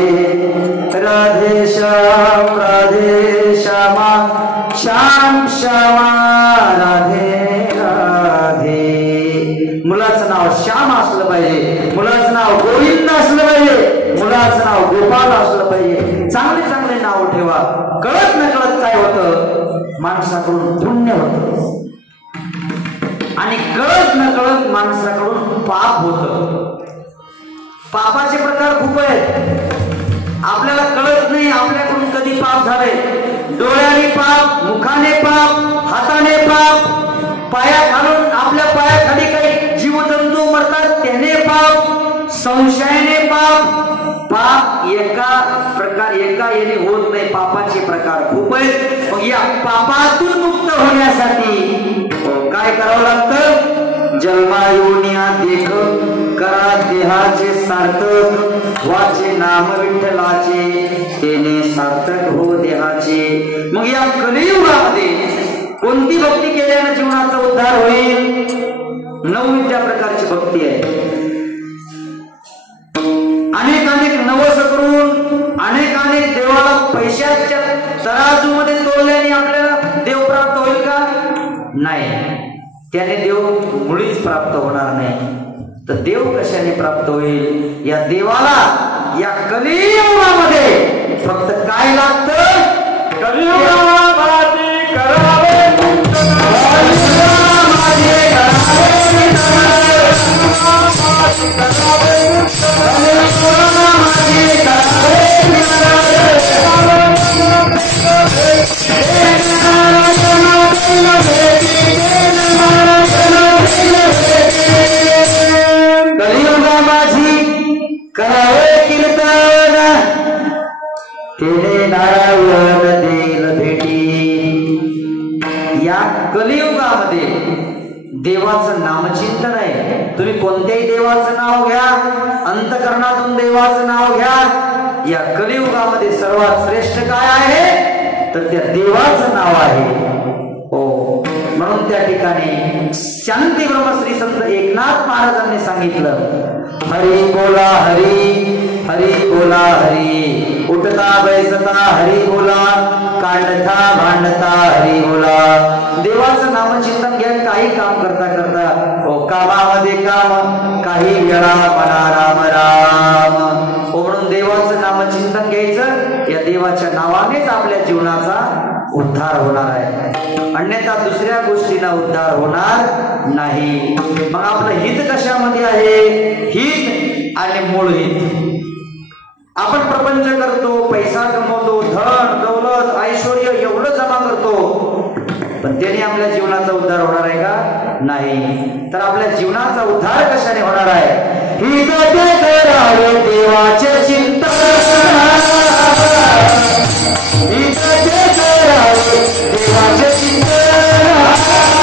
राधे श्यामा, श्याम श्यामा, राधे राधे। मुलाचं नाव श्याम असलं पाहिजे, मुलाचं नाव गोविंद असलं पाहिजे, मुलाचं नाव गोपाल असलं पाहिजे। चांगले चांगले नाव ठेवा। कळत न कळत काय होतं, माणसाकडून पुण्य होतं आणि कळत न कळत माणसाकडून पाप होतं। पापाचे प्रकार खूप आहेत, आपल्याला कळत नाही आपल्याकडून कधी पाप झाले। डोळ्याने पाप, मुखाने पाप, हाताने पाप, पायाखालून आपल्या पायाखाली काही जीवजंतू मरतात त्याने पाप, संशयाने पाप। पाप एका याने होत नाही, पापाचे प्रकार खूप आहेत। मग या पापातून मुक्त होण्यासाठी काय करावं लागतं? जन्मायोनिया देख करा देहाचे सार्थक, वाचे नाम विठ्ठलाचे, तेने सार्थक हो देहाचे। मग या कलियुगामध्ये कोणती भक्ती केल्याने जीवनाचा उद्धार होईल? 9 त्या प्रकारची भक्ती आहे। अनेक नवस करून अनेक देवाला पैशाच्या तराजूमध्ये तोलल्याने आपल्याला देव प्राप्त होईल का? नाही, त्याने देव मुळीच प्राप्त होणार नाही। तर देव कशाने प्राप्त होईल? या देवाला या कलियुगामध्ये फक्त काय लागतं? कलियुगामध्ये करावे कलियुगा माझी करावे कीर्तन, तेने नारायण देल भेटी। या कलियुगामध्ये देवाचं नामचिंतन आहे। तुम्ही कोणत्याही देवाचं नाव घ्या, अंतकरणातून देवाचं नाव घ्या। या कलियुगामध्ये सर्वात श्रेष्ठ काय आहे तर त्या देवाचं नाव आहे। हो, म्हणून त्या ठिकाणी शांती ब्रह्मश्री संत एकनाथ महाराजांनी सांगितलं, हरी बोला हरी, हरी बोला हरी, उठता बैसता हरी बोला, कांडता भांडता हरी बोला। देवाचं नामचिंतन घ्या, काही काम करता करता हो, कामामध्ये काम, काही वेळा मना राम राम हो, म्हणून देवाचं नामचिंतन घ्यायचं। या देवाच्या नावानेच आपल्या जीवनाचा उद्धार होणार आहे, अन्यथा दुसऱ्या गोष्टींना उद्धार होणार नाही। मग आपलं हित कशामध्ये आहे? हित आणि मूळ हित। आपण प्रपंच करतो, पैसा कमवतो, धन दौलत ऐश्वर्य एवढं जमा करतो, पण त्याने आपल्या जीवनाचा उद्धार होणार आहे का? नाही. तर आपल्या जीवनाचा उद्धार कशाने होणार आहे? ही करावे देवाचे चिंतन, ही करावे देवाचे चिंतन, देवाचे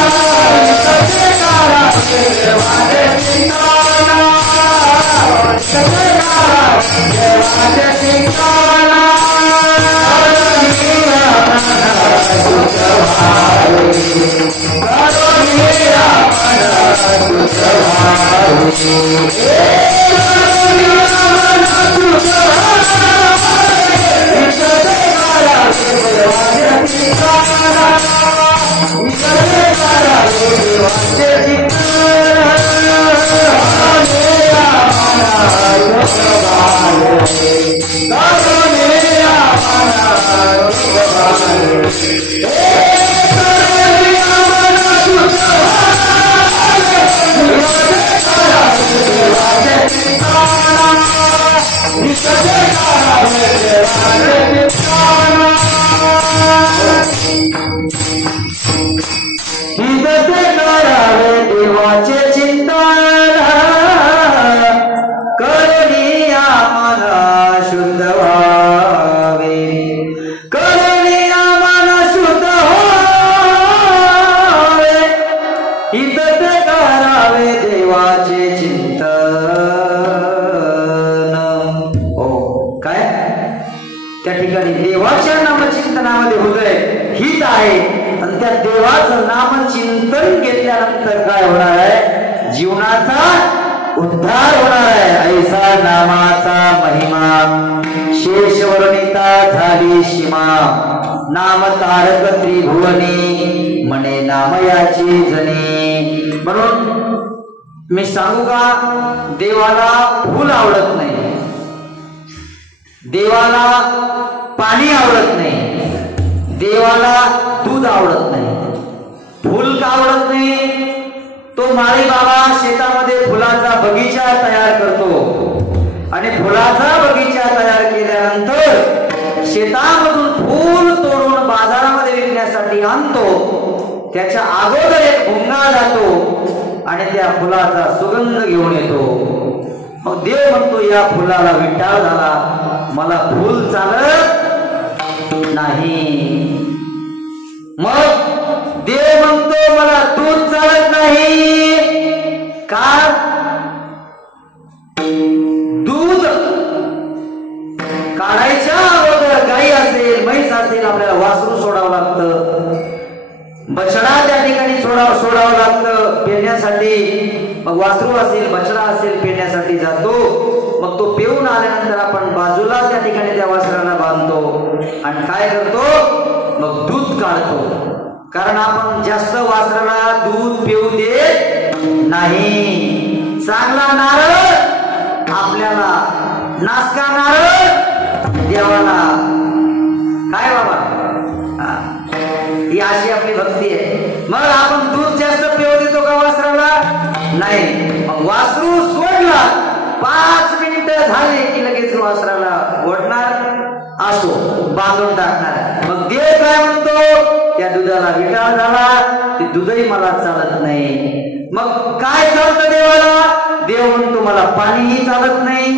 उद्धार होणार आहे. ऐसा नामाचा महिमा शेष वर्णिता झाली सीमा, नाम तारक त्रिभुवनी म्हणे नामयाची जनी. म्हणून मी सांगू का, देवाला फूल आवडत नाही, देवाला पाणी आवडत नाही, देवाला दूध आवडत नाही. फूल का आवडत नाही? तो माळी बाबा शेतामध्ये फुलाचा बगीचा तयार करतो आणि फुलाचा बगीचा तयार केल्यानंतर शेतामधून फूल तोडून बाजारामध्ये विकण्यासाठी आणतो. त्याच्या अगोदर एक भुंगा जातो आणि त्या फुलाचा सुगंध घेऊन येतो. मग देव म्हणतो या फुलाला विटाळ झाला, मला फूल चालत नाही. मग देव म्हणतो मला दूध चालत नाही. का? दूध काढायच्या अगोदर गाई असेल, म्हैस असेल, आपल्याला वासरू सोडावं लागतं, बछडा त्या ठिकाणी सोडावं लागतं पिण्यासाठी. मग वासरू असेल, बछडा असेल, पिण्यासाठी जातो. मग तो पिऊन आल्यानंतर आपण बाजूला त्या ठिकाणी त्या वासराला बांधतो आणि काय करतो? मग दूध काढतो. कारण आपण जास्त वासराला दूध पिऊ देत नाही. चांगला नारळ आपल्याला, नासका नारळ देवाला. काय बाबा, ही अशी आपली भक्ती आहे. मग आपण दूध जास्त पिऊ देतो का वासराला? नाही. मग वासरू सोडला, 5 मिनिटं झाले की लगेच वासराला ओढणार, असो बांधून टाकणार. मग देव काय म्हणतो? त्या दुधाला विटाळ झाला, ते दूधही मला चालत नाही. मग काय चालतं देवाला? देव म्हणतो मला पाणीही चालत नाही.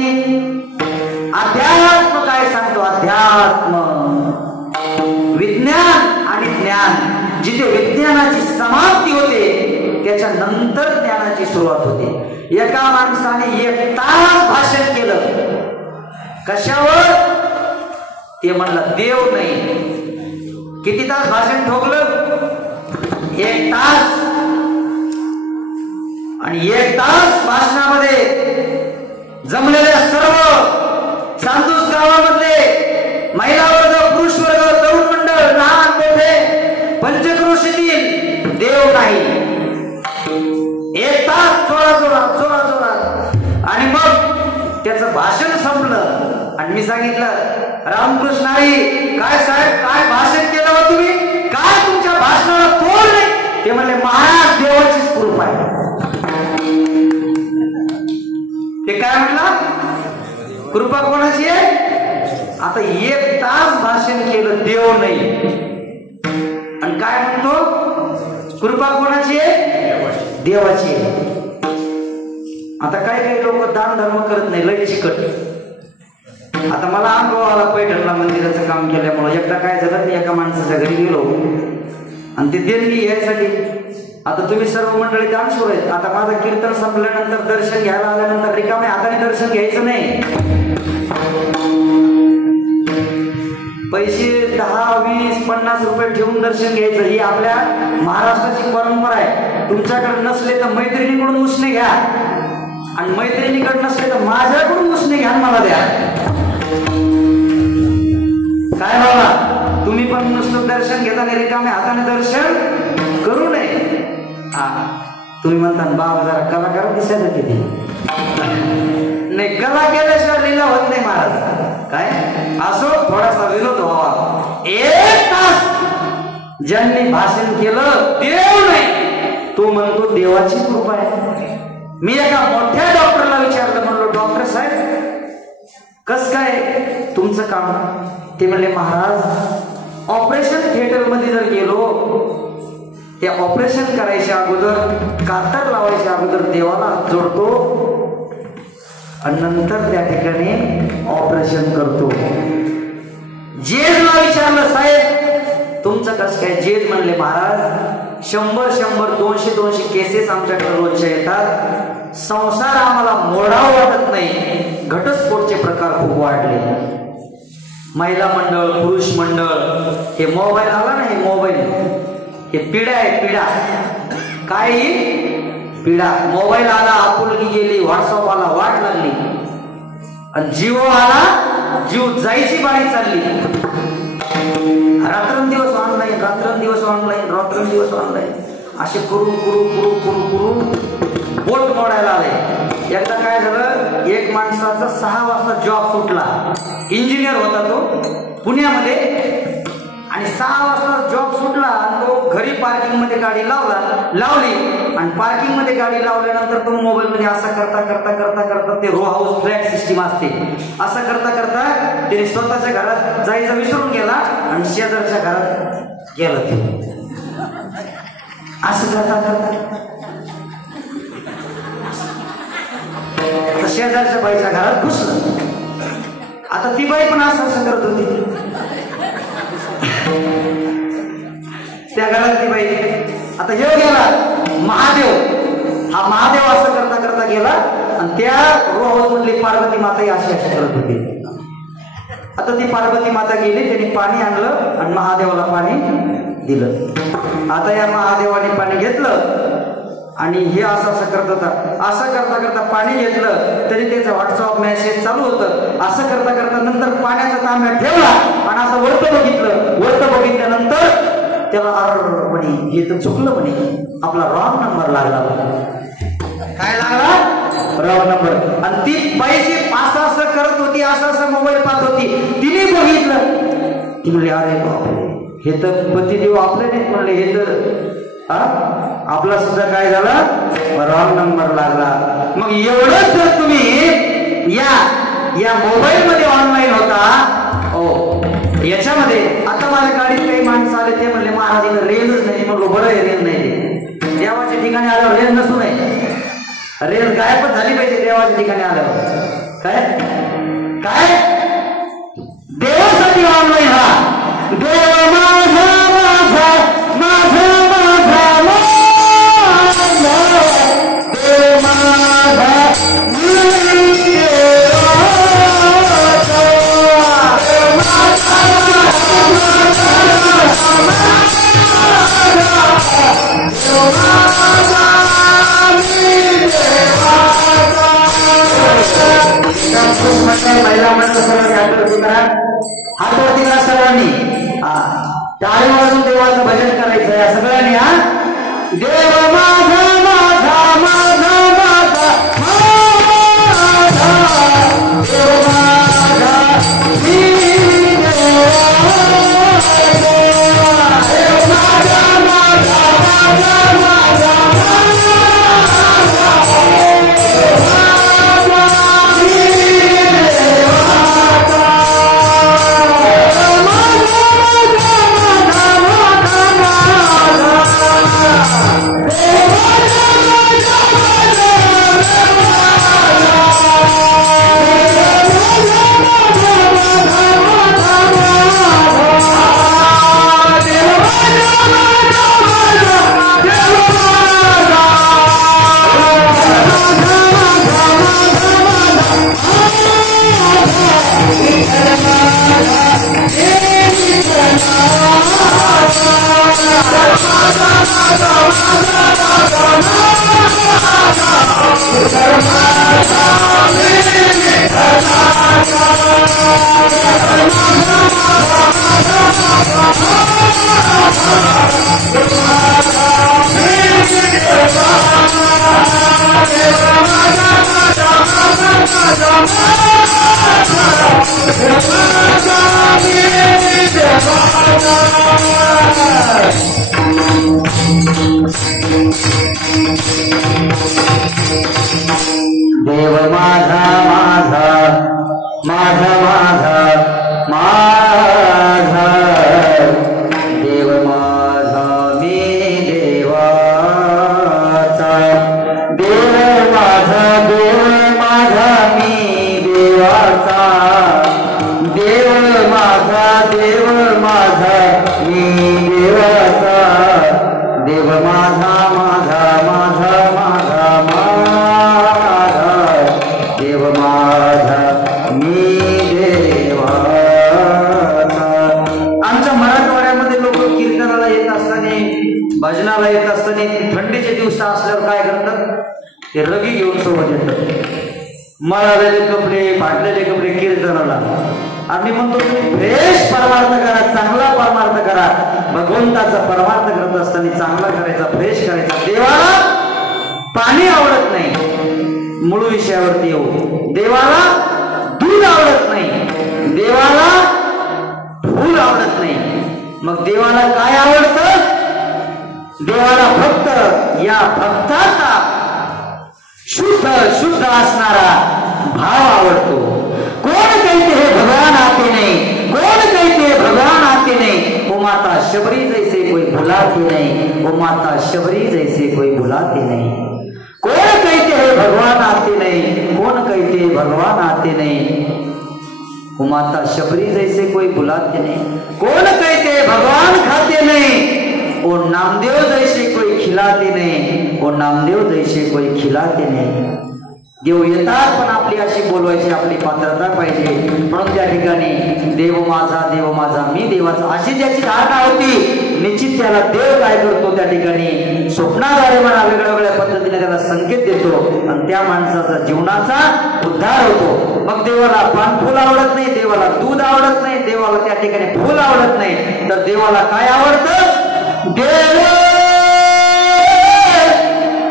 अध्यात्म काय सांगतो? अध्यात्म विज्ञान आणि ज्ञान. जिथे विज्ञानाची समाप्ती होते त्याच्या नंतर ज्ञानाची सुरुवात होते. एका माणसाने 1 तास भाषण केलं, कशावर? ते म्हणलं देव नाही. किती तास भाषण ठोकलं? 1 तास. आणि 1 तास भाषणामध्ये जमलेल्या सर्व चांदूस गावामधले महिला वर्ग, पुरुष वर्ग, तरुण मंडळ, लहान मोठे, पंचक्रोशीतील देव नाही. 1 तास जोरात. आणि मग त्याचं भाषण संपलं आणि मी सांगितलं, रामकृष्ण हरी, काय साहेब काय भाषण केलं हो तुम्ही? काय तुमच्या भाषणाला तोड नाही? ते म्हणले महाराज देवाचीच कृपा आहे. ते काय म्हटलं? कृपा कोणाची आहे? आता 1 तास भाषण केलं, देव नाही. आणि काय म्हणतो? कृपा कोणाची आहे? देवाची आहे. आता काही लोक दान धर्म करत नाही, लय चिकट. आता मला अनुभव आला पैठणला मंदिराचं काम केल्यामुळे. एकदा काय झालं, मी एका माणसाच्या घरी गेलो आणि ते देणगी यायसाठी. आता तुम्ही सर्व मंडळी दानशूर आहेत. आता माझं कीर्तन संपल्यानंतर दर्शन घ्यायला आल्यानंतर रिकामे हाताने दर्शन घ्यायचं नाही. पैसे 10, 20, 50 रुपये ठेवून दर्शन घ्यायचं. ही आपल्या महाराष्ट्राची परंपरा आहे. तुमच्याकडे नसले तर मैत्रिणीकडून उसने घ्या आणि मैत्रिणीकडे नसले तर माझ्याकडून उसने घ्या, मला द्या. काय बाबा, तुम्ही पण नुसतं दर्शन घेताना रिकामे हाताने दर्शन करू नये. हा, तुम्ही म्हणता बाबा जरा कलाकार दिसायला किती नाही, कला केल्याशिवाय लीला होत नाही महाराज. काय असो, थोडासा विनोद व्हावा. 1 तास ज्यांनी भाषण केलं देव नाही, तो म्हणतो देवाची कृपा आहे. मी एका मोठ्या डॉक्टरला विचारलं, म्हणलो डॉक्टर साहेब कस काय तुमचं काम? ते म्हणले महाराज ऑपरेशन थिएटर मध्ये जर गेलो, ते ऑपरेशन करायच्या अगोदर, कातर लावायच्या अगोदर देवाला हात जोडतो आणि नंतर त्या ठिकाणी ऑपरेशन करतो. जेजला विचारलं साहेब तुमचं कसं काय? जेज म्हणले महाराज 100, 200 केसेस आमच्याकडे रोजच्या येतात. संसार आम्हाला मोडावा वाटत नाही. घटस्फोटचे प्रकार खूप वाढले. महिला मंडळ, पुरुष मंडळ, हे मोबाईल आला ना, हे मोबाईल हे पिढा आहे. पिढा काय? पिढा. मोबाईल आला, आपुलकी गेली, व्हॉट्सअप आला, वाट लागली, आणि जिओ आला, जीव जायची बाणी चालली. रात्रंदिवस ऑनलाईन, रात्रंदिवस ऑनलाईन, रात्रंदिवस ऑनलाईन, असे करू करू करू करू करू बोट मोडायला आले. एकदा काय झालं, एक माणसाचा 6 वाजता जॉब सुटला. इंजिनियर होता तो पुण्यामध्ये, आणि 6 वाजता जॉब सुटला आणि तो घरी पार्किंग मध्ये गाडी लावली आणि पार्किंग मध्ये गाडी लावल्यानंतर तो मोबाईल मध्ये असं करता करता करता करता, ते रो हाऊस फ्लॅट सिस्टीम असते, असं करता करता त्याने स्वतःच्या घरात जायचं विसरून गेला आणि शेजारच्या घरात गेला. ते असं करता करता शेजारच्या बाईच्या घरात घुसलं. आता ती बाई पण असं करत होती. त्या घरात ती बाई, आता हे गेला महादेव, हा महादेव असं करता करता गेला आणि त्या रो हाऊस मधली पार्वती माता अशी अशी करत होती. आता ती पार्वती माता गेली, त्यांनी पाणी आणलं आणि महादेवाला पाणी दिलं. आता या महादेवाने पाणी घेतलं आणि हे असं असं करत होता. असं करता करता पाणी घेतलं तरी त्याचं व्हॉट्सअप मेसेज चालू होतं. असं करता करता नंतर पाण्याचा तांब्या ठेवला आणि असं वरत बघितलं. वरत बघितल्यानंतर त्याला म्हणे हे तर चुकलं, म्हणे आपला रॉंग नंबर लागला. काय लागला? Wrong number. आणि ती बाईची असं असं करत होती, असं असं मोबाईल पाहत होती. तिने बघितलं, ती म्हणली अरे बापरे, हे तर पतिदेव आपले नाहीत. म्हणले हे तर आपला सुद्धा काय झालं, रॉंग नंबर लागला. मग एवढंच जर तुम्ही या मोबाईल मध्ये ऑनलाईन होता, हो याच्यामध्ये. आता माझ्या गाडीत काही माणसं आले, ते म्हणले महाराज इथं रेंजच नाही. म्हणलो बरं आहे, रेंज नाही. देवाच्या ठिकाणी आल्यावर रेंज नसू नये, रेंज गायबच झाली पाहिजे देवाच्या ठिकाणी आल्यावर. काय काय देवासाठी ऑनलाईन हा. देव माझा माझा माझा महिला मंडळ हातवरती करा सर्वांनी. टाळी वाजून देवाचं भजन करायचं या सगळ्यांनी. हा देव माझा माझा माझा माझा देव माझा देव माझा माझा माझा माझा माझा देव माझा मी देवाचा देव माझा मी देवाचा देव माझा मी देवाचा देव माझा माझा माझा माझा माझा देव माझा मी देवाचा. आमच्या मराठवाड्यामध्ये लोक कीर्तनाला येत असताना भजनाला येत असताना थंडीचे दिवस असल्यावर काय करतात, ते रगी घेऊन सोबत येतात. मळालेले कपडे फाटलेले कपडे कीर्तनाला. आम्ही म्हणतो तुम्ही फ्रेश परमार्थ करा, चांगला परमार्थ करा. भगवंताचा परमार्थ करत असताना चांगला करायचा, फ्रेश करायचा. देवाला पाणी आवडत नाही, मूळ विषयावरती येऊ. देवाला दूध आवडत नाही, देवाला फूल आवडत नाही. मग देवाला काय आवडतं? देवाला फक्त या भक्ताचा शुद्ध शुद्ध असणारा भाव आवडतो. कोण कहते हे भगवान आते नहीं, कोण कहते हे भगवान आते नहीं, वो माता शबरी जैसे कोई भुलाती नहीं, वो माता शबरी जैसे कोई भुलाती नहीं. कोण कहते हे भगवान आते नहीं, कोण कहते हे भगवान आते नहीं, वो माता शबरी जैसे कोई बुलाते नहीं. कोण कहते भगवान खाते नहीं, वो नामदेव जैसे कोई खिलाते नहीं, वो नामदेव जैसे कोई खिलाते नहीं. देव येतात पण आपली अशी बोलवायची आपली पात्रता पाहिजे. म्हणून त्या ठिकाणी देव माझा मी देवाचा अशी ज्याची धारणा होती, निश्चित त्याला देव काय करतो, त्या ठिकाणी स्वप्नाद्वारे म्हणा वेगळ्या वेगळ्या पद्धतीने त्याला संकेत देतो आणि त्या माणसाचा जीवनाचा उद्धार होतो. मग देवाला पानफुल आवडत नाही, देवाला दूध आवडत नाही, देवाला त्या ठिकाणी फुल आवडत नाही, तर देवाला काय आवडतं? देव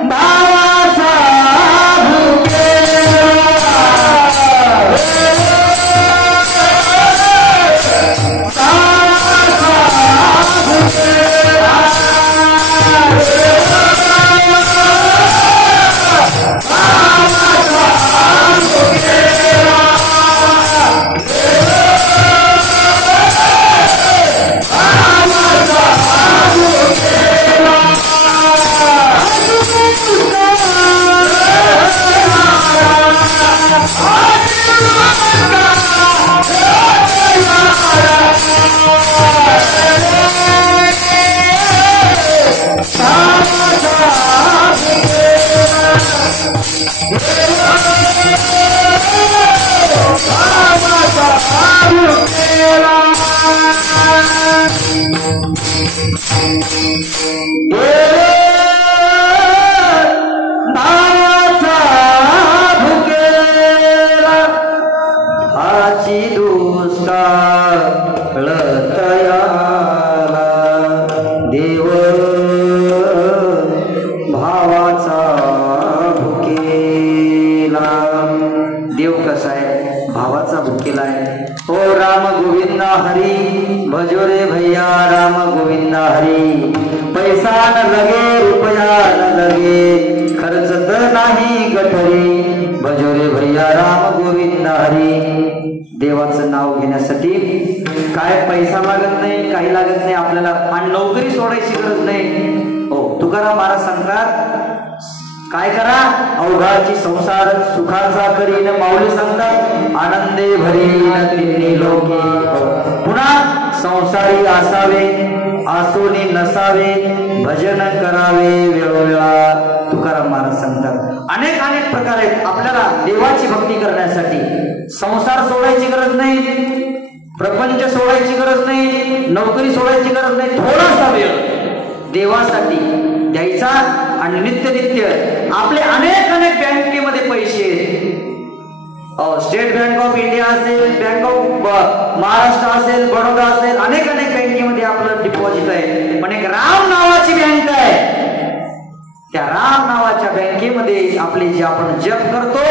भावाचा देवाचं नाव घेण्यासाठी काय पैसा लागत नाही, काही लागत नाही आपल्याला, आणि नोकरी सोडायची गरज नाही. हो, तुकाराम महाराज सांगतात काय करा, अवघाची संसार सुखाचा करीन माऊली सांगतात, आनंदे भरीन तिन्ही लोके. पुन्हा संसारी असावे आसोनी नसावे, भजन करावे वेळोवेळा. तुकाराम महाराज सांगतात अनेक अनेक प्रकार आहेत आपल्याला देवाची भक्ती करण्यासाठी. संसार सोडायची गरज नाही, प्रपंच सोडायची गरज नाही, नोकरी सोडायची गरज नाही. थोडासा वेळ देवासाठी द्यायचा आणि नित्य नित्य आपले अनेक अनेक बँकेमध्ये पैसे स्टेट बँक ऑफ इंडिया असेल, बँक ऑफ महाराष्ट्र असेल, बडोदा असेल, अनेक अनेक बँकेमध्ये आपलं डिपॉझिट आहे. पण एक राम नावाची बँक आहे. त्या राम नावाच्या बँकेमध्ये आपले जे आपण जप करतो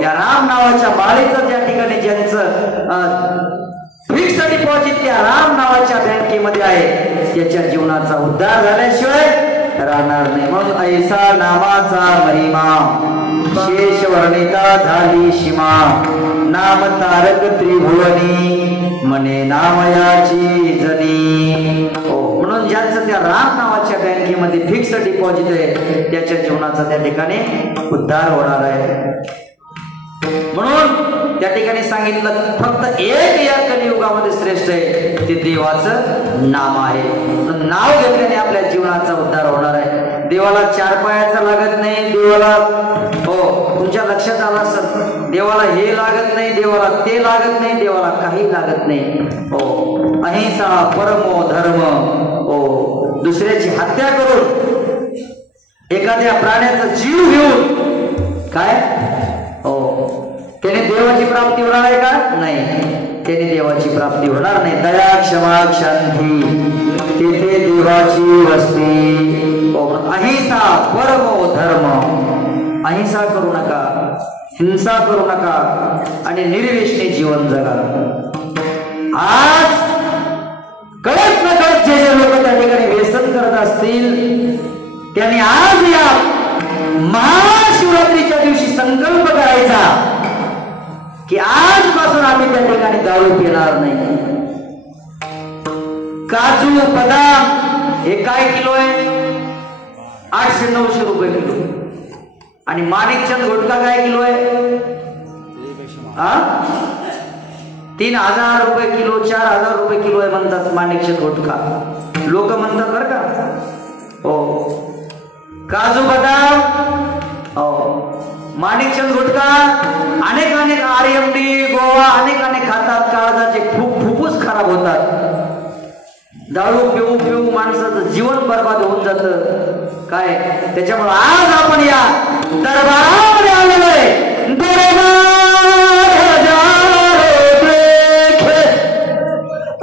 त्या राम नावाच्या माळेचं ज्या ठिकाणी ज्यांचं फिक्स डिपॉझिट त्या राम नावाच्या बँकेमध्ये आहे त्याच्या जीवनाचा उद्धार झाल्याशिवाय राहणार नाही. म्हणून ऐसा नामाचा महिमा शेष वर्णिता झाली सीमा. नाम तारक त्रिभुवनी मने नामयाची जनी. म्हणून ज्यांचं त्या राम नावाच्या बँकेमध्ये फिक्स डिपॉझिट आहे त्याच्या जीवनाचा त्या ठिकाणी उद्धार होणार आहे. म्हणून त्या ठिकाणी सांगितलं फक्त एक या कलियुगामध्ये श्रेष्ठ आहे ते देवाचं नाम आहे. नाव घेतल्याने आपल्या जीवनाचा उद्धार होणार आहे. देवाला चार पायाचा लागत नाही. देवाला तुमच्या लक्षात आलं असेल देवाला हे लागत नाही, देवाला ते लागत नाही, देवाला काही लागत नाही. अहिंसा परमो धर्म. दुसऱ्याची हत्या करून एखाद्या प्राण्याचा जीव घेऊन काय त्याने देवाची प्राप्ती होणार आहे का? नाही, त्याने देवाची प्राप्ती होणार नाही. दया क्षमा शांती तेथे देवाची वस्ती. अहिंसा परमो धर्म. अहिंसा करू नका, हिंसा करू नका आणि निर्व्यसनी जीवन जगा. आज कळत न कळत जे जे लोक त्या ठिकाणी व्यसन करत असतील त्यांनी आज या महाशिवरात्रीच्या दिवशी संकल्प करायचा की आजपासून आम्ही त्या ठिकाणी दारू पिणार नाही. काजू बदाम हे काय किलो आहे? 800-900 रुपये किलो. आणि माणिकचंद गुटखा काय किलो आहे? 3000 रुपये किलो, 4000 रुपये किलो आहे म्हणतात माणिकचंद गुटखा. लोक म्हणतात बरं का. काजू बदाम माणिकचंद गुटखा अनेक अनेक RMD गोवा अनेक अनेक खातात. काळजाचे फुफ्फुस खराब होतात. दारू पिऊ पिऊ माणसाचं जीवन बर्बाद होऊन जातं. काय त्याच्यामुळे आज आपण या दरबारामध्ये आलेलो आहे. दरबार हजारो देखे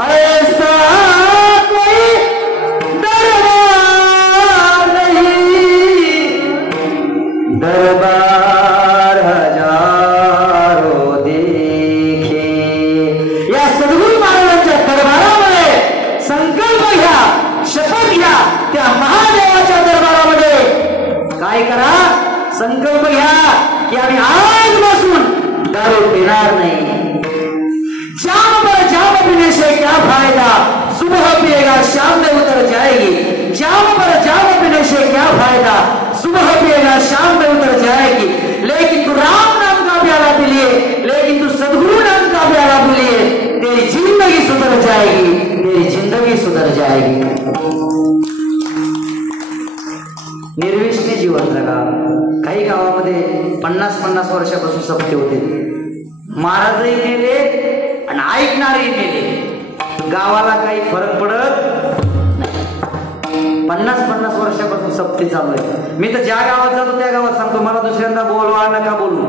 ऐसा कोई दरबार नहीं. दरबार हजारो देखे. या सद्गुरू महाराजांच्या दरबारामध्ये संकल्प घ्या, शपथ घ्या. त्या महादेवाच्या दरबारामध्ये काय करा? संकल्प घ्या की आम्ही आजपासून दारू पिणार नाही. जाम पर जाम पीने से क्या फायदा, सुबह पिएगा शाम में उतर जाएगी. जाम पर जाम पीने से क्या फायदा, सुबह पिएगा शाम में उतर जाएगी. लेकिन तू राम नाम का प्याला पी लिए, लेकिन तू सदगुरु नाम का प्याला पी लिए, तेरी जिंदगी सुधर जाएगी, तेरी जिंदगी सुधर जाएगी. निर्व्यसनी जीवन जगा. काही गावामध्ये 50-50 वर्षापासून सप्ते होते. महाराजही मेले आणि ऐकणारही मेले. गावाला काही फरक पडत नाही. 50-50 वर्षापासून सप्ते चालू आहे. मी तर ज्या गावात जातो त्या गावात सांगतो मला दुसऱ्यांदा बोलवा नका बोलू.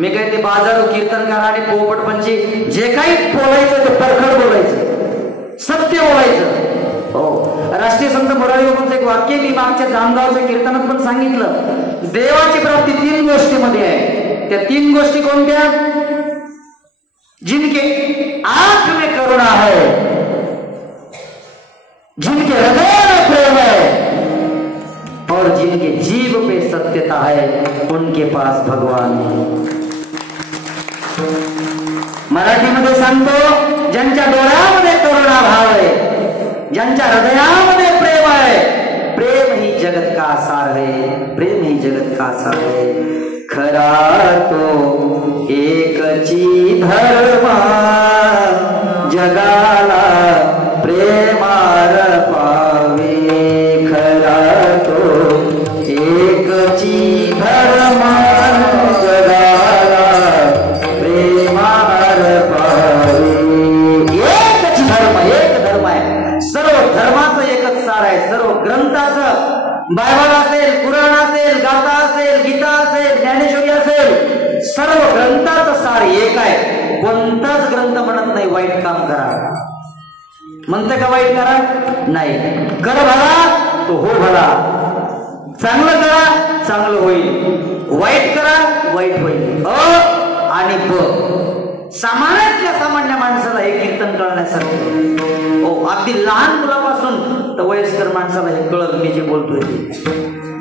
मी काही ते बाजारू कीर्तनकार आणि पोपटपंची जे काही बोलायचं ते परखड बोलायचं, सत्य बोलायचं. राष्ट्रीय संत मोरारी बाबांचं एक वाक्य मी मागच्या जामगावच्या कीर्तनात पण सांगितलं. देवाची प्राप्ती 3 गोष्टीमध्ये आहे. त्या 3 गोष्टी कोणत्या? जिनके आंख में करुणा है, जिनके हृदय में प्रेम है और जिनके जीव पे सत्यता है उनके पास भगवान है. मराठीमध्ये सांगतो ज्यांच्या डोळ्यामध्ये करुणा भाव आहे, ज्यांच्या हृदयामध्ये प्रेम आहे, प्रेम ही जगत का सार है, प्रेम ही जगत का सार है. खरा तो एकची धर्म जगाला प्रेमार पावे. खरा तो एकची धर्म जगाला प्रेमार पावे. एकच धर्म, एक धर्म आहे. सर्व धर्माचं एकच बायबल असेल, कुराण असेल, गाथा असेल, गीता असेल, ज्ञानेश्वरी असेल, सर्व ग्रंथाचं सार एक आहे. कोणताच ग्रंथ म्हणत नाही वाईट काम करा. म्हणतं का वाईट करा? नाही. कर भला तो हो भला. चांगलं करा चांगलं होईल, वाईट करा वाईट होईल. अ आणि ब. सामान्यातल्या सामान्य माणसाला हे कीर्तन कळण्यासारखं. हो, अगदी लहान मुलापासून तर वयस्कर माणसाला हे कळत मी जे बोलतोय.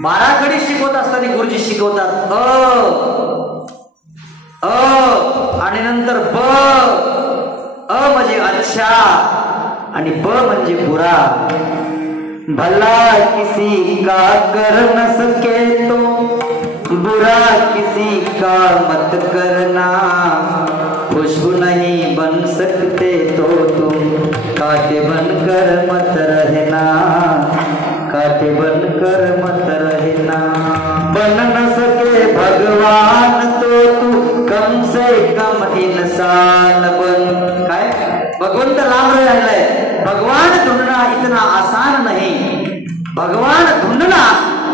12 कडे शिकवत असताना गुरुजी शिकवतात आणि नंतर ब. अ म्हणजे अच्छा आणि ब म्हणजे बुरा. भला किसी का कर न सके तो बुरा किसी का मत करना. खुशबू नहीं बन सकते तो तुम कांटे बनकर मत रहना. कांटे बनकर मत रहना. बन न सके भगवान तो तू कम से कम इंसान बन. काय भगवंत लांब राहिलाय. भगवान ढूंढना इतना आसान नहीं. भगवान ढूंढना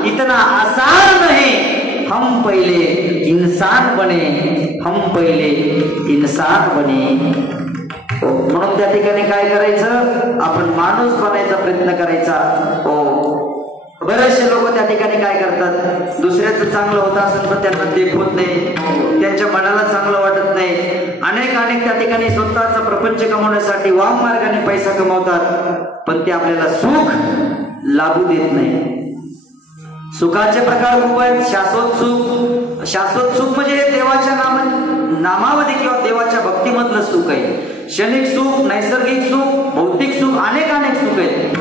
इतना आसान नहीं. हम पहले इंसान बने. हम पहले इंसान बने. म्हणून त्या ठिकाणी काय करायचं, आपण माणूस बनायचा प्रयत्न करायचा. बरेचसे लोक त्या ठिकाणी काय करतात, दुसऱ्याचं चांगलं होत असेल तर त्यांना देखवत नाही, त्यांच्या मनाला चांगलं वाटत नाही. अनेक त्या ठिकाणी स्वतःचा प्रपंच कमवण्यासाठी वाम मार्गाने पैसा कमवतात, पण ते आपल्याला सुख लाभू देत नाही. सुखाचे प्रकार खूप आहेत. शाश्वत सुख. शाश्वत सुख म्हणजे देवाच्या नामामध्ये किंवा देवाच्या भक्तीमधलं सुख आहे. क्षणिक सुख, नैसर्गिक सुख, भौतिक सुख, अनेक सुख आहेत.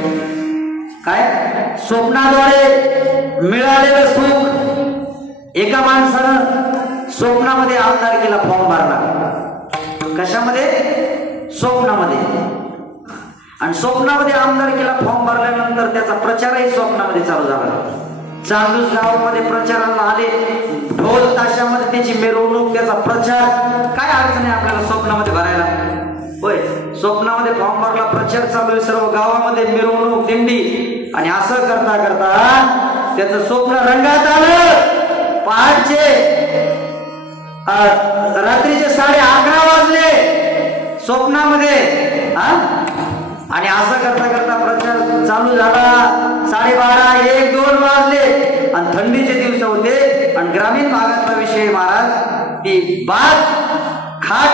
काय स्वप्नाद्वारे मिळालेलं सुख. एका माणसानं स्वप्नामध्ये आमदारकीला फॉर्म भरला. कशामध्ये? स्वप्नामध्ये. आणि स्वप्नामध्ये आमदारकीला फॉर्म भरल्यानंतर त्याचा प्रचारही स्वप्नामध्ये चालू झाला. चांदूस गावामध्ये प्रचाराला आले, ढोल ताशामध्ये त्याची मिरवणूक, त्याचा प्रचार. काय अडचण आहे आपल्याला स्वप्नामध्ये भरायला? होय, स्वप्नामध्ये फॉर्म भरला, प्रचार चालू आहे, सर्व गावामध्ये मिरवणूक, दिंडी. आणि असं करता करता त्याचं स्वप्न रंगात आलं. पहाटचे रात्रीचे 11:30 वाजले स्वप्नामध्ये. आणि असं करता करता प्रचार चालू झाला. 12:30, 1, 2 वाजले आणि थंडीचे दिवस होते. आणि ग्रामीण भागातला विषय महाराज, ती बाज खाट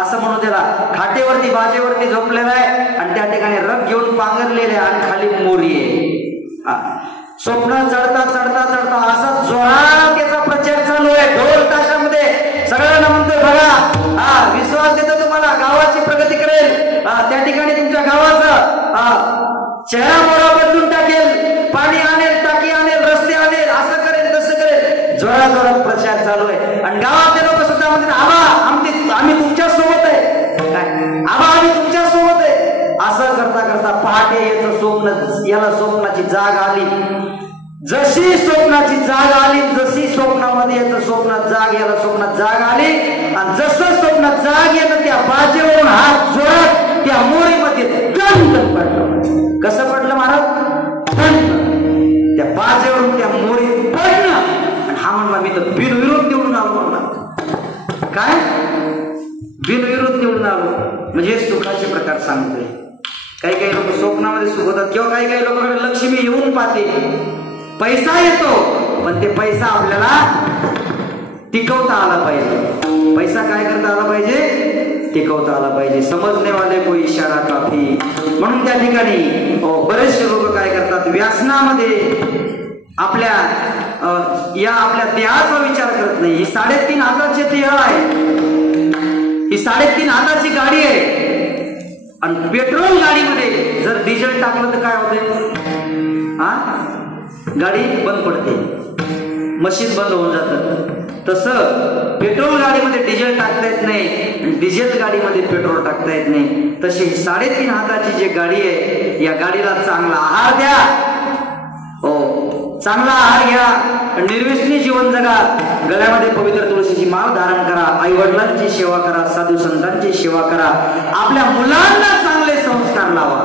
असं म्हणून त्याला, खाटेवरती बाजेवरती झोपलेला आहे आणि त्या ठिकाणी रग घेऊन पांघरलेले आणि खाली मोरी आहे. स्वप्न चढता चढता चढता असा जोरात त्याचा प्रचार चालू आहे. ढोल ताशामध्ये सगळ्यांना म्हणतोय बघा, विश्वास देतो तुम्हाला, गावाची प्रगती करेल. त्या ठिकाणी तुमच्या गावाचा चेहरा मोहरा बदलून टाकेल, पाणी आणेल, टाकी आणेल, रस्ते आणेल, असं करेल तसं करेल. जोरात प्रचार चालू आहे. आणि गावातले लोक सुद्धा म्हणतात, आम्ही तुमच्या सोबत आहे. आम्ही तुमच्या सोबत आहे. असं करता करता पहाटे याचं स्वप्न, याला स्वप्नाची जाग आली. जशी स्वप्नाची जाग आली, जशी स्वप्नामध्ये याचं स्वप्नात जाग, याला स्वप्नात जाग आली. आणि जसं स्वप्नात जाग येतं त्या बाजेवरून हात जोरात त्या मोरीमध्ये दणकन पडलं. कसं पडलं महाराज? त्या बाजेवरून त्या मोरीत पडलं. आणि हा म्हणला, मी तर बिनविरोध निवडून आलो. म्हणला काय? बिनविरोध निवडून आलो. म्हणजे सुखाचे प्रकार सांगतोय. काही लोक स्वप्नामध्ये सुख होतात, किंवा काही लोकांकडे लक्ष्मी येऊन पाहते, पैसा येतो, पण ते पैसा आपल्याला टिकवता आला पाहिजे. पैसा काय करता आला पाहिजे? टिकवता आला पाहिजे. समजणे वाले कोई इशारा काफी. म्हणून त्या ठिकाणी बरेचसे लोक काय करतात, व्यसनामध्ये आपल्या देहाचा विचार करत नाही. ही 3.5 हाताचे देह आहे, ही 3.5 हाताची गाडी आहे. आणि पेट्रोल गाडीमध्ये जर डिझेल टाकलं तर काय होते? गाडी बंद पडते, मशीन बंद होऊन जातं. तसं पेट्रोल गाडीमध्ये डिझेल टाकता येत नाही, डिझेल गाडीमध्ये पेट्रोल टाकता येत नाही. तशी 3.5 हाताची जी गाडी आहे, या गाडीला चांगला आहार द्या. चांगला आहार घ्या, निर्व्यसनी जीवन जगा. गळ्यामध्ये पवित्र तुळशीची माळ धारण करा, आई वडिलांची सेवा करा, साधू संतांची सेवा करा, आपल्या मुलांना चांगले संस्कार लावा.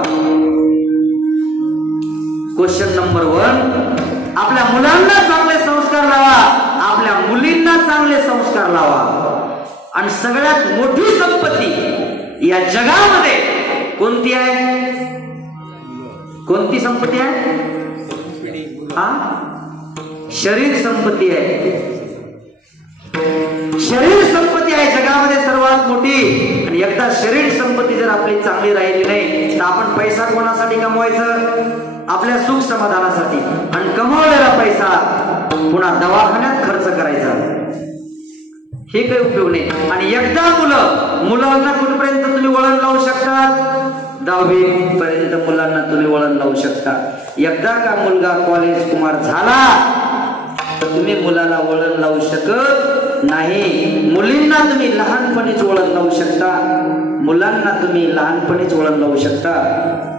क्वेश्चन नंबर 1, आपल्या मुलांना चांगले संस्कार लावा, आपल्या मुलींना चांगले संस्कार लावा. आणि सगळ्यात मोठी संपत्ती या जगामध्ये कोणती आहे? कोणती संपत्ती आहे? शरीर संपत्ती आहे. शरीर संपत्ती आहे जगामध्ये सर्वात मोठी. आणि एकदा शरीर संपत्ती जर आपली चांगली राहिली नाही तर आपण पैसा कोणासाठी कमवायचं? आपल्या सुख समाधानासाठी. आणि कमवलेला पैसा पुन्हा दवाखान्यात खर्च करायचा, हे काही उपयोग नाही. आणि एकदा मुलांना कुठपर्यंत तुम्ही वळण लावू शकता? 10वी पर्यंत मुलांना तुम्ही वळण लावू शकता. एकदा का मुलगा कॉलेज कुमार झाला तर तुम्ही मुलाला वळण लावू शकत नाही. मुलींना तुम्ही लहानपणीच वळण लावू शकता, मुलांना तुम्ही लहानपणीच वळण लावू शकता.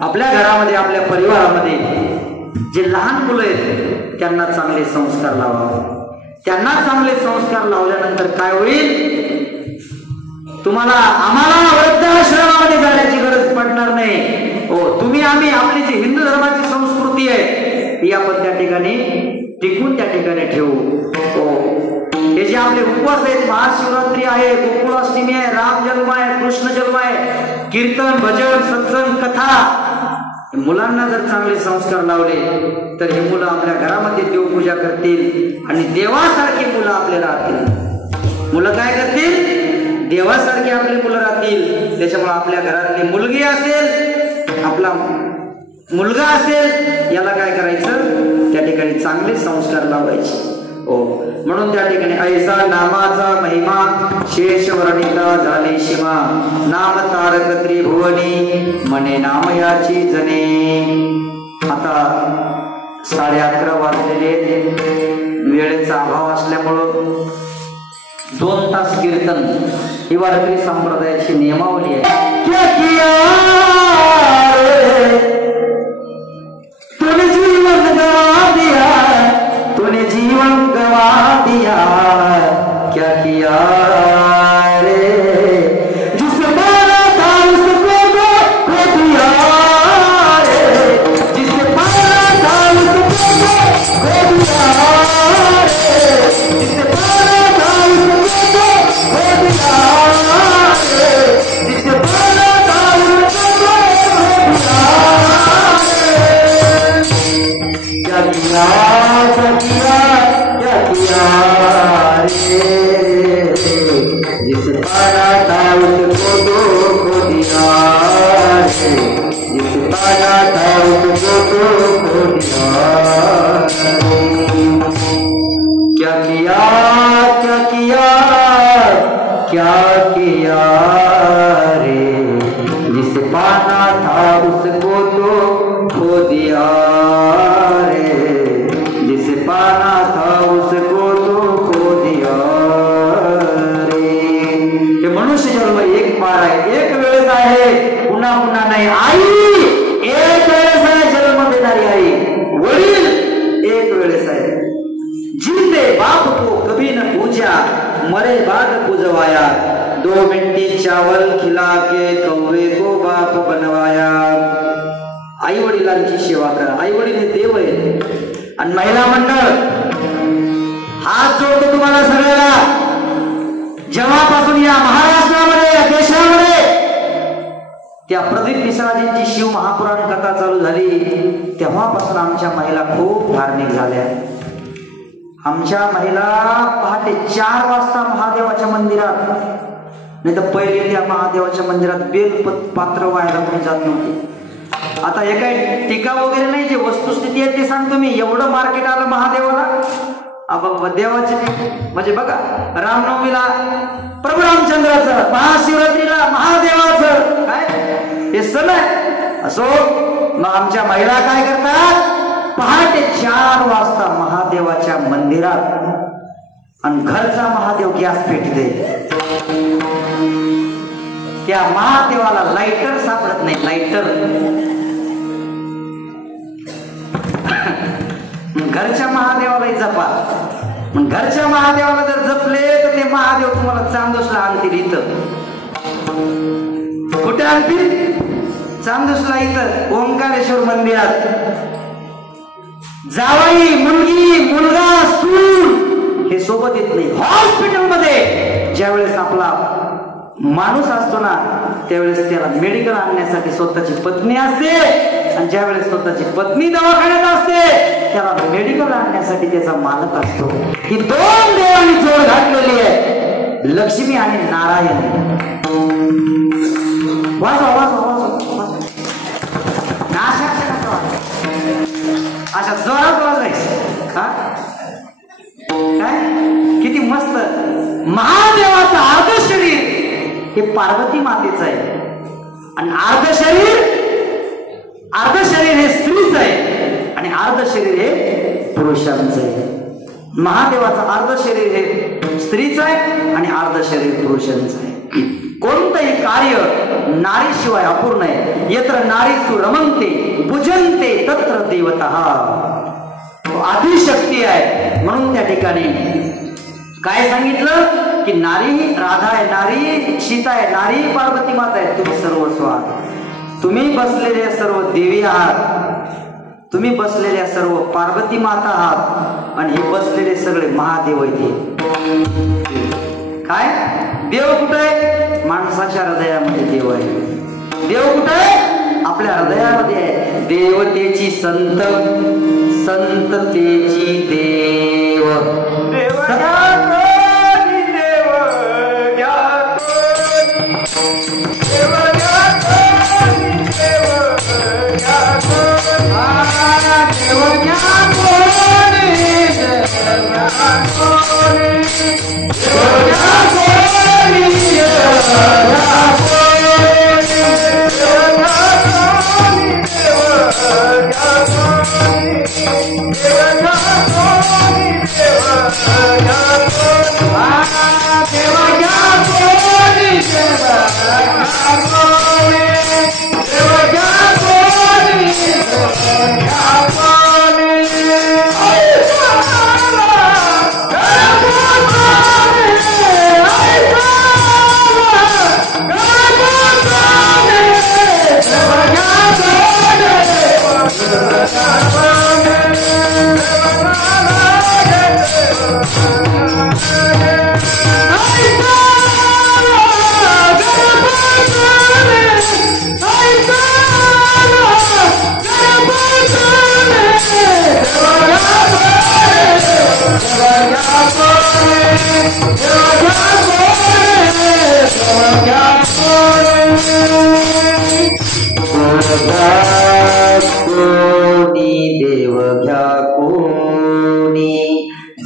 आपल्या घरामध्ये, आपल्या परिवारामध्ये जे लहान मुलं आहेत त्यांना चांगले संस्कार लावा. त्यांना चांगले संस्कार लावल्यानंतर काय होईल? आम्हाला वृद्धाश्रमामध्ये जाण्याची गरज पडणार नाही. तुम्ही आम्ही आपली जी हिंदू धर्माची संस्कृती आहे ती आपण त्या ठिकाणी टिकून त्या ठिकाणी ठेवू. हे जे आपले उपवास आहेत, महाशिवरात्री आहे, गोकुळाष्टमी आहे, राम जन्म आहे, कृष्ण जन्म आहे, कीर्तन, भजन, सत्संग, कथा, मुलांना जर चांगले संस्कार लावले तर हे मुलं आपल्या घरामध्ये देवपूजा करतील आणि देवासारखी मुलं आपले राहतील. मुलं काय करतील? देवासारखे आपले मुलं राहतील. त्याच्यामुळे आपल्या घरातली मुलगी असेल, आपला मुलगा असेल, याला काय करायचं? त्या ठिकाणी चांगले संस्कार लावायचे. म्हणून त्या ठिकाणी ऐसा नामाचा महिमा शेष वर्णिता झाले शिमा. नाम तारक त्रिभुवनी मने नाम याची जने. आता 11:30 वाजलेले, वेळेचा अभाव असल्यामुळं 2 तास कीर्तन ही वारकरी संप्रदायाची नियमावली आहे. क्या किया तूने जीवन गवा दिया, तूने जीवन गवा दिया, क्या किया रे? जिसे मारा था उसको खो दिया रे, जिसे मारा था उसको खो दिया रे, जिसे मारा था उसको खो दिया रे, जिसे मारा था उसको खो दिया रे. क्या किया, क्या किया, क्या किया रे? जिसे पाना था उसको तो खो दिया रे, जिसे पाना था उसको तो खो दिया रे. क्या किया, क्या किया, क्या किया रे? जिसे पाना था उसको तो खो दिया रे, जिसे पाना था उसको तो खो दिया रे. हे मनुष्य जन्म एक बार आहे, एक वेळेस आहे, पुन्हा पुन्हा नाही. आई एक वेळेस आहे, जन्म देणारी आई. वडील एक वेळेस आहे. जिंदे बाप को कभी न पूजा, मरे बाद पूजवाया. 2 मिनटी चावल खिला के कौवे को बाप बनवाया. आई वडिलांची सेवा करा. आई वडील हे देव आहेत. आणि महिला मंडळ हात जोडतो तुम्हाला सगळ्याला. जेव्हापासून या महाराष्ट्रामध्ये, या देशामध्ये त्या प्रदीप मिश्राजींची शिव महापुराण कथा चालू झाली तेव्हापासून आमच्या महिला खूप धार्मिक झाल्या. आमच्या महिला पहाटे 4 वाजता महादेवाच्या मंदिरात, नाही तर पहिले त्या महादेवाच्या मंदिरात बेलपात्र व्हायला कोणी जात नव्हते. आता हे काही टीका वगैरे नाही, जे वस्तुस्थिती आहे ते सांगतो मी. एवढं मार्केट आलं महादेवाला. देवाचे म्हणजे बघा, रामनवमीला प्रभू रामचंद्राचं, महाशिवरात्रीला महादेवाचं, काय हे सण आहे. असो, मग आमच्या महिला काय करतात? पहाटे 4 वाजता महादेवाच्या मंदिरात, आणि घरचा महादेव गॅस पेटते. त्या महादेवाला लाइटर सापडत नाही, लाइटर. घरच्या महादेवाला जपा. घरच्या महादेवाला जर जपले तर ते महादेव तुम्हाला चांदोसला आणतील. इथं कुठे आणतील? चांदोसला, इथं ओंकारेश्वर मंदिरात. जावाई, मुलगी, मुलगा, सून हे सोबत येत नाही. हॉस्पिटलमध्ये ज्यावेळेस आपला माणूस असतो ना त्यावेळेस त्याला मेडिकल आणण्यासाठी स्वतःची पत्नी असते, आणि ज्यावेळेस स्वतःची पत्नी दवाखान्यात असते त्याला मेडिकल आणण्यासाठी त्याचा मालक असतो. ही दोन देवांनी जोड घातलेली आहे, लक्ष्मी आणि नारायण. वाजवा वाजवा वाजवा, अशा जोरात वाजवायचं. काय किती मस्त. महादेवाचं अर्ध शरीर हे पार्वती मातेचं आहे, आणि अर्ध शरीर हे स्त्रीच आहे, आणि अर्ध शरीर हे पुरुषांचं आहे. महादेवाचं अर्ध शरीर हे स्त्रीचं आहे आणि अर्ध शरीर पुरुषांचं आहे. कोणतंही कार्य नारीशिवाय अपूर्ण आहे. यत्र नारीसु रमन्ते पूजन्ते तत्र देवतः. आदिशक्ती आहे. म्हणून त्या ठिकाणी काय सांगितलं की नारी राधा आहे, नारी सीता आहे, नारी पार्वती माता आहे. तुम्ही सर्वस्व आहात. तुम्ही बसलेले सर्व देवी आहात, तुम्ही बसलेल्या सर्व पार्वती माता आहात, आणि हे बसलेले सगळे महादेव आहेत. काय देव कुठे आहे? माणसाच्या हृदयामध्ये देव आहे. देव कुठे आहे? आपल्या हृदयामध्ये आहे. देवतेची संत, संततेची देव.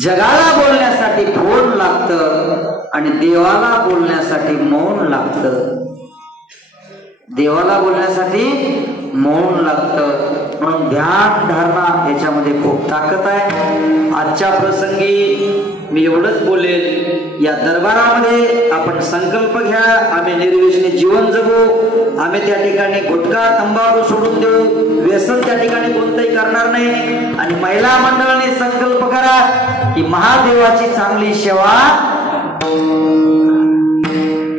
जगाला बोलण्यासाठी फोन लागतं आणि देवाला बोलण्यासाठी मौन लागतं. देवाला बोलण्यासाठी मौन लागतं. म्हणून ध्यान धारणा याच्यामध्ये खूप ताकद आहे. आजच्या प्रसंगी मी एवढंच बोलेल, या दरबारामध्ये आपण संकल्प घ्या, आम्ही निर्व्यसनी जीवन जगू, आम्ही त्या ठिकाणी गुटखा तंबाखू सोडून देऊ, व्यसन त्या ठिकाणी कोणतंही करणार नाही. आणि महिला मंडळाने संकल्प करा की महादेवाची चांगली सेवा,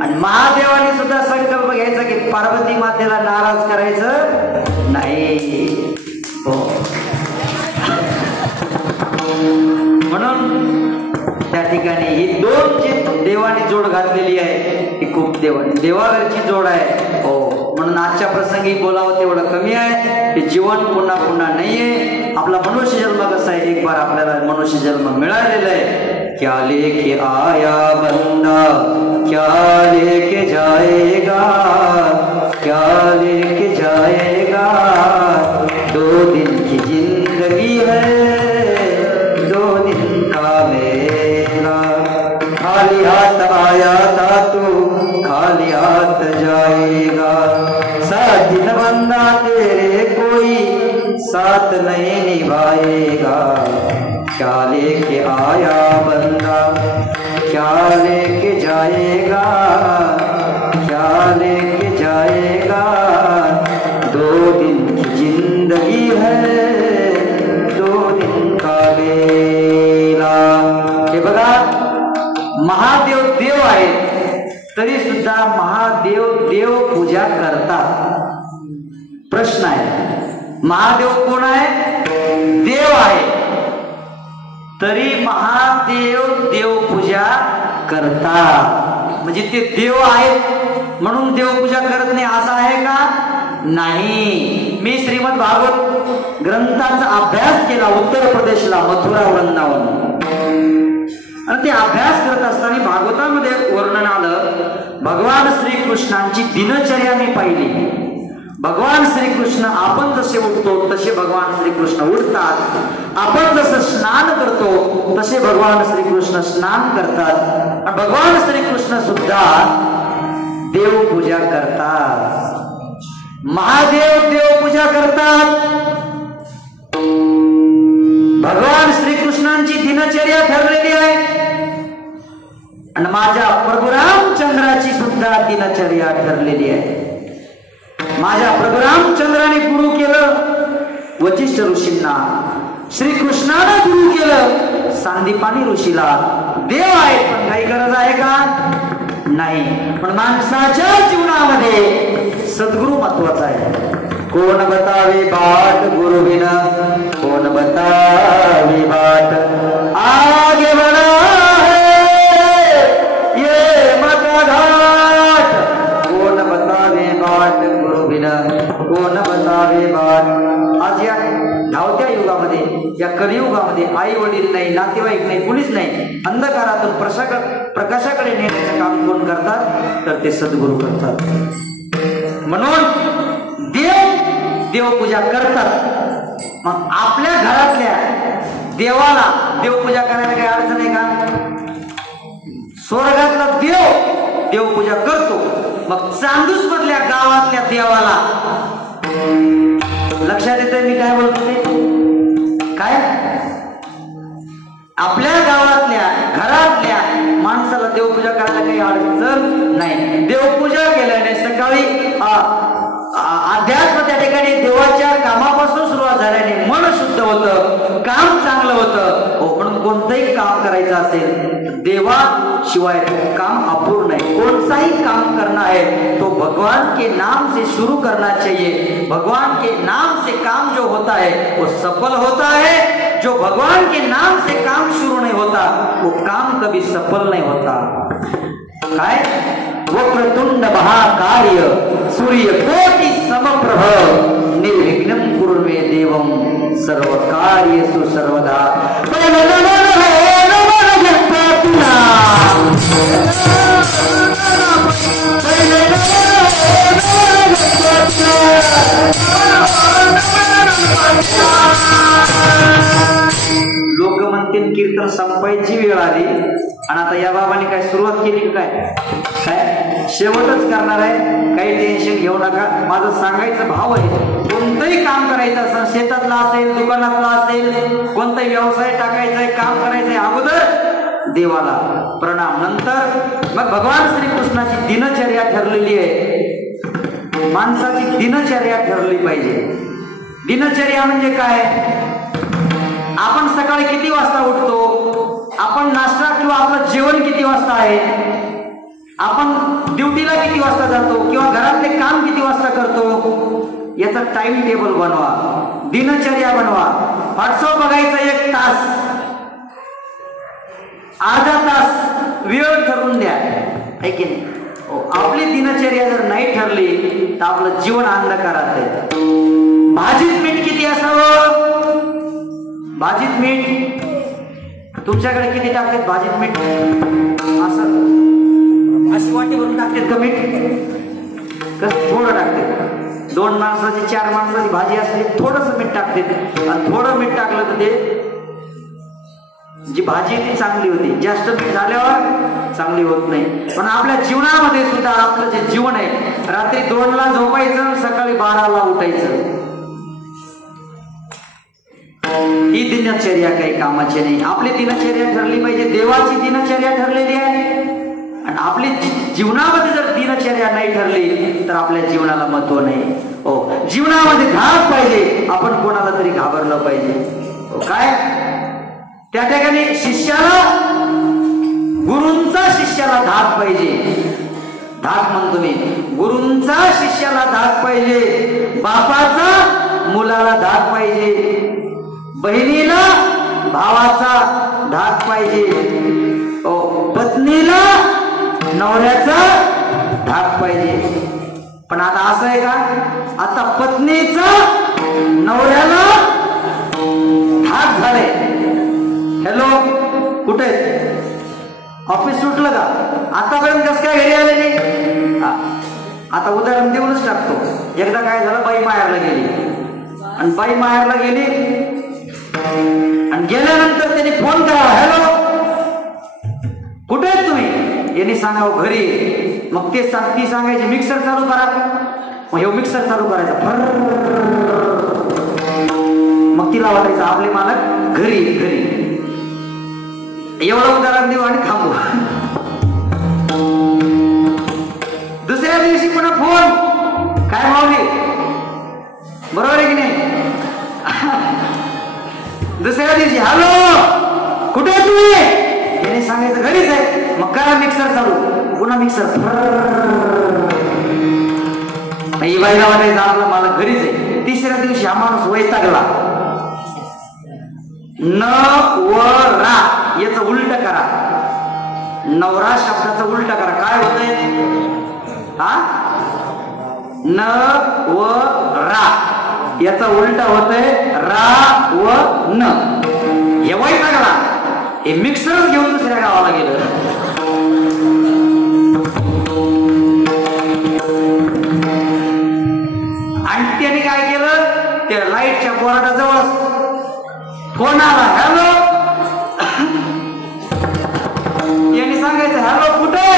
आणि महादेवाने सुद्धा संकल्प घ्यायचा की पार्वती मातेला नाराज करायचं नाही. हो, म्हणून त्या ठिकाणी ही दोन जी देवाने जोड घातलेली आहे ही खूप देवावरची जोड आहे. हो, म्हणून आजच्या प्रसंगी बोलावं तेवढं कमी आहे. हे जीवन पुन्हा पुन्हा नाहीये. आपला मनुष्य जन्म कसा आहे, एक बार आपल्याला मनुष्य जन्म मिळालेला आहे. क्या लेके आया बंदा क्या लेके जाएगा, क्या लेके जाएगा. 2 दिन की जिंदगी है, 2 दिन का मेला. खाली हाथ आया था तू, खाली हाथ जाएगा. साथ दिन बंदा तेरे कोई साथ नहीं निभाएगा. क्या लेके आया बंदा क्या लेके जाएगा, क्या लेके जाएगा. 2 दिन की जिंदगी है, 2 दिन का मेला. हे बघा, महादेव देव आहेत तरी सुद्धा महादेव देव पूजा करतात. प्रश्न आहे, महादेव कोण आहे? देव आहे तरी महादेव देवपूजा करतात. म्हणजे ते देव आहेत म्हणून देवपूजा करत नाही असं आहे का? नाही. मी श्रीमद भागवत ग्रंथाचा अभ्यास केला उत्तर प्रदेशला, मथुरा वृंदावन, आणि ते अभ्यास करत असताना भागवतामध्ये वर्णन आलं भगवान श्रीकृष्णांची दिनचर्या मी पाहिली. भगवान श्रीकृष्ण आपण जसे उठतो तसे भगवान श्रीकृष्ण उठतात, आपण जसं स्नान करतो तसे भगवान श्रीकृष्ण स्नान करतात, आणि भगवान श्रीकृष्ण सुद्धा देवपूजा करतात. महादेव देवपूजा करतात. भगवान श्रीकृष्णांची दिनचर्या ठरलेली आहे आणि माझ्या प्रभू रामचंद्राची सुद्धा दिनचर्या ठरलेली आहे. माझ्या प्रभू रामचंद्राने गुरु केलं वशिष्ठ ऋषींना, श्रीकृष्णाने गुरु केलं सांदीपानी ऋषीला. देव आहे पण काही गरज आहे का? नाही. पण माणसाच्या जीवनामध्ये सद्गुरु महत्वाचा आहे. कोण बतावे बाट गुरु बिना, कोण बतावे बाट आगे बढ़ा है ये मत घाट. कोण बतावे बाट गुरु बिना, कोण बतावे बाट. आज या धावत्या युगामध्ये, या कलियुगामध्ये आई वडील नाही, नातेवाईक नाही, कुणीच नाही. अंधकारातून प्रकाशाकडे नेण्याचं काम कोण करतात? तर ते सद्गुरु करतात. म्हणून देवपूजा करतात. मग आपल्या घरातल्या देवाला देवपूजा करायला काही अडचण आहे का? स्वर्गातला देव देवपूजा करतो. मग चांदूस मधल्या गावातल्या देवाला, लक्षात येतंय मी काय बोलतो ते? काय आपल्या गावातल्या घरातल्या माणसाला देवपूजा करायला काही अडचण नाही. देवपूजा केल्याने सकाळी अध्यात्म त्या ठिकाणी देवाच्या कामापासून सुरुवात झाल्याने मन शुद्ध होतं, काम चांगलं होतं. म्हणून कोणतंही काम करायचं असेल देवाशिवाय काम अपूर्ण है. कौन सा ही काम करना है तो भगवान के नाम से शुरू करना चाहिए. भगवान के नाम से काम जो होता है वो सफल होता है. जो भगवान के नाम से काम शुरू नहीं होता वो काम कभी सफल नहीं होता. काय वक्रतुंड महाकार्य सूर्यकोटि समप्रभ निर्विघ्नं कुरु मे देवं सर्वकार्येषु सर्वदा. लोक म्हणतील कीर्तन संपायची वेळ आली आणि आता या बाबांनी काय सुरुवात केली काय? काय शेवटच करणार आहे. काही टेन्शन घेऊ नका. माझं सांगायचं भाव आहे, कोणतंही काम करायचं असेल, शेतातला असेल, दुकानातला असेल, कोणताही व्यवसाय टाकायचा आहे, काम करायचंय, अगोदर देवाला प्रणाम, नंतर मग भगवान श्रीकृष्णाची दिनचर्या ठरलेली आहे. माणसाची दिनचर्या ठरली पाहिजे. दिनचर्या म्हणजे काय? आपण सकाळी किती वाजता उठतो, आपण नाश्ता किंवा आपलं जेवण किती वाजता आहे, आपण ड्युटीला किती वाजता जातो किंवा घरातले काम किती वाजता करतो, याचा टाइम टेबल बनवा, दिनचर्या बनवा. व्हॉट्सअप बघायचं 1 तास, अर्धा तास वेळ ठरवून द्या, आहे की नाही? आपली दिनचर्या जर नाही ठरली तर आपलं जीवन अंधकारात आहे. भाजीत मीठ किती असावं? भाजीत मीठ तुमच्याकडे किती टाकतात? भाजीत मीठ असं अशी वाटी भरून टाकतात का मीठ? कसं थोडं टाकतात. 2 माणसाची 4 माणसाची भाजी असली थोडंसं मीठ टाकतात आणि थोडं मीठ टाकलं तर ते जी भाजी ती चांगली होती. जास्त मीठ झाल्यावर चांगली होत नाही. पण आपल्या जीवनामध्ये सुद्धा आपलं जे जीवन आहे, रात्री 2ला झोपायचं, सकाळी 12ला उठायचं, ही दिनचर्या काही कामाची नाही. आपली दिनचर्या ठरली पाहिजे. देवाची दिनचर्या ठरलेली आहे आणि आपली जीवनामध्ये जर दिनचर्या नाही ठरली तर आपल्या जीवनाला महत्व नाही. हो, जीवनामध्ये धाक पाहिजे. आपण कोणाला तरी घाबरलं पाहिजे. काय त्या ठिकाणी शिष्याला, गुरूंचा शिष्याला धाक पाहिजे. धाक म्हणतो मी, गुरूंचा शिष्याला धाक पाहिजे, बापाचा मुलाला धाक पाहिजे. बहिणीला भावाचा धाक पाहिजे, पत्नीला नवऱ्याचा धाक पाहिजे. पण आता असं आहे का, आता पत्नीचा नवऱ्याला धाक झालाय. हॅलो, कुठे ऑफिस सुटलं का? आतापर्यंत कसं काय घरी आले नाही? आता उदाहरण देऊनच टाकतो. एकदा काय झालं, बाई माहेरला गेली आणि बाई माहेरला गेली आणि गेल्यानंतर त्यांनी फोन करा, हॅलो कुठे आहेत तुम्ही? यांनी सांगावं घरी. मग ते ती सांगायची मिक्सर चालू करा. मग हे मिक्सर चालू करायचा, मग तिला वाटायचं आपले मालक घरी घरी. एवढं उदाहरण देऊ आणि थांबू. दुसऱ्या दिवशी पुन्हा फोन, काय मावली, बरोबर आहे की नाही? दुसऱ्या दिवशी हॅलो कुठे आहे तुम्ही? याने सांगायचं घरीच आहे. मग करा मिक्सर चालू, पुन्हा मिक्सर. ही बाईला वाटायचं आपला मला घरीच आहे. तिसऱ्या दिवशी हा माणूस वैतागला. नवरा याच उलट करा, नवरा शब्दाचं उलट करा. काय होतंय? हा, नवरा याचा उलट होतंय रा व न. हे वैतागला, हे मिक्सरच घेऊन दुसऱ्या गावाला गेलं. आणि त्याने काय केलं, त्या लाईटच्या बोर्डाजवळ फोन आला, हॅलो. याने सांगायचं हॅलो कुठे?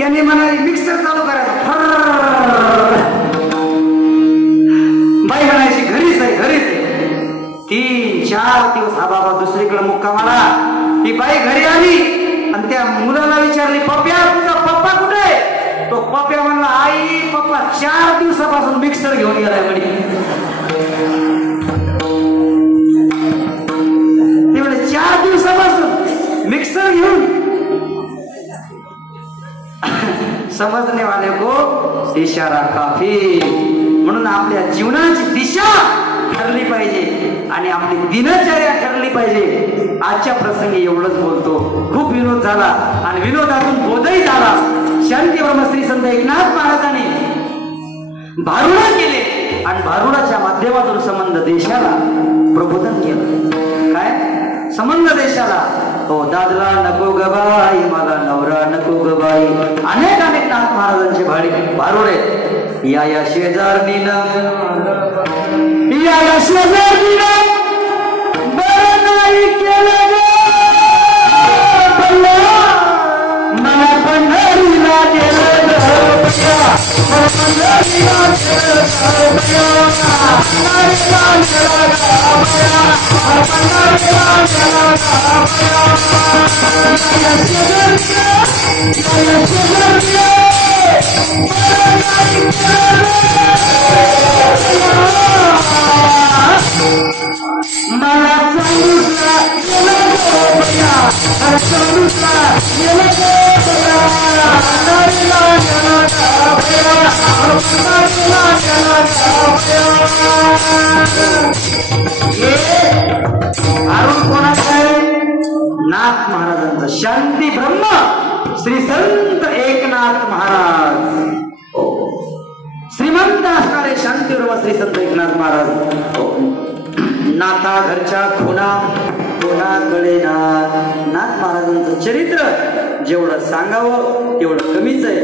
याने म्हणाले मिक्सर चालू करायचं. बाई म्हणायची घरीच आहे घरीच आहे. 3-4 दिवस हा बाबा दुसरीकडे मुक्कामाला. ती बाई घरी आली आणि त्या मुलाला विचारली, पप्प्या तुझा पप्पा कुठे? तो पप्प्या म्हणला, आई पप्पा 4 दिवसापासून मिक्सर घेऊन गेलाय म्हणे. ते म्हणे 4 दिवसापासून मिक्सर घेऊन. समजने वाले को इशारा काफी. म्हणून आपल्या जीवनाची दिशा ठरली पाहिजे आणि आपली दिनचर्या ठरली पाहिजे. आजच्या प्रसंगी एवढंच बोलतो. खूप विनोद झाला आणि विनोदातून बोधही झाला. शांती ब्रह्मश्री संत एकनाथ महाराजांनी भारुड केले आणि भारुडाच्या माध्यमातून संबंध देशाला प्रबोधन केलं. काय संबंध देशाला? हो, दादला नको ग बाई, मला नवरा नको ग बाई. अनेक अनेक नाथ महाराजांचे भारुडे. या शेजारणीनं बरं नाही केलं ग, मला पंढरीला गेलं ग, मला अरुण कोणाचं आहे? नाथ महाराजांचं. शांती ब्रह्म श्री संत एकनाथ महाराज. श्रीमंत असणारे शांती ब्रह्म श्री संत एकनाथ महाराज. नाथा घरच्या खुना कोणाकडे नाथ महाराजांचं चरित्र जेवढं सांगावं तेवढं कमीच आहे.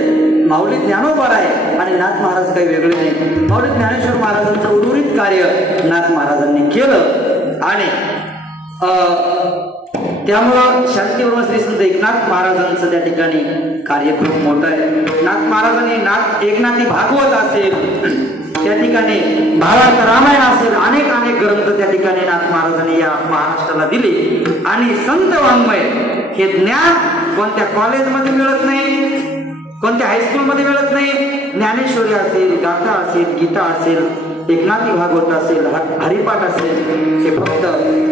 माऊली ज्ञानोबा आहे आणि नाथ महाराज काही वेगळे नाही. माऊली ज्ञानेश्वर महाराजांचं उर्वरित कार्य नाथ महाराजांनी केलं आणि त्यामुळं शांतीब्रह्म श्री संत एकनाथ महाराजांचं त्या ठिकाणी कार्य खूप मोठं आहे. नाथ महाराजांनी एकनाथी भागवत असेल, त्या ठिकाणी भारत रामायण असेल, अनेक अनेक ग्रंथ त्या ठिकाणी नाथ महाराजांनी या महाराष्ट्राला दिले. आणि संत वाङ्मय हे ज्ञान कोणत्या कॉलेजमध्ये मिळत नाही, कोणत्या हायस्कूलमध्ये मिळत नाही. ज्ञानेश्वरी असेल, गाथा असेल, गीता असेल, एकनाथी भागवत असेल, हरिपाठ असेल, हे फक्त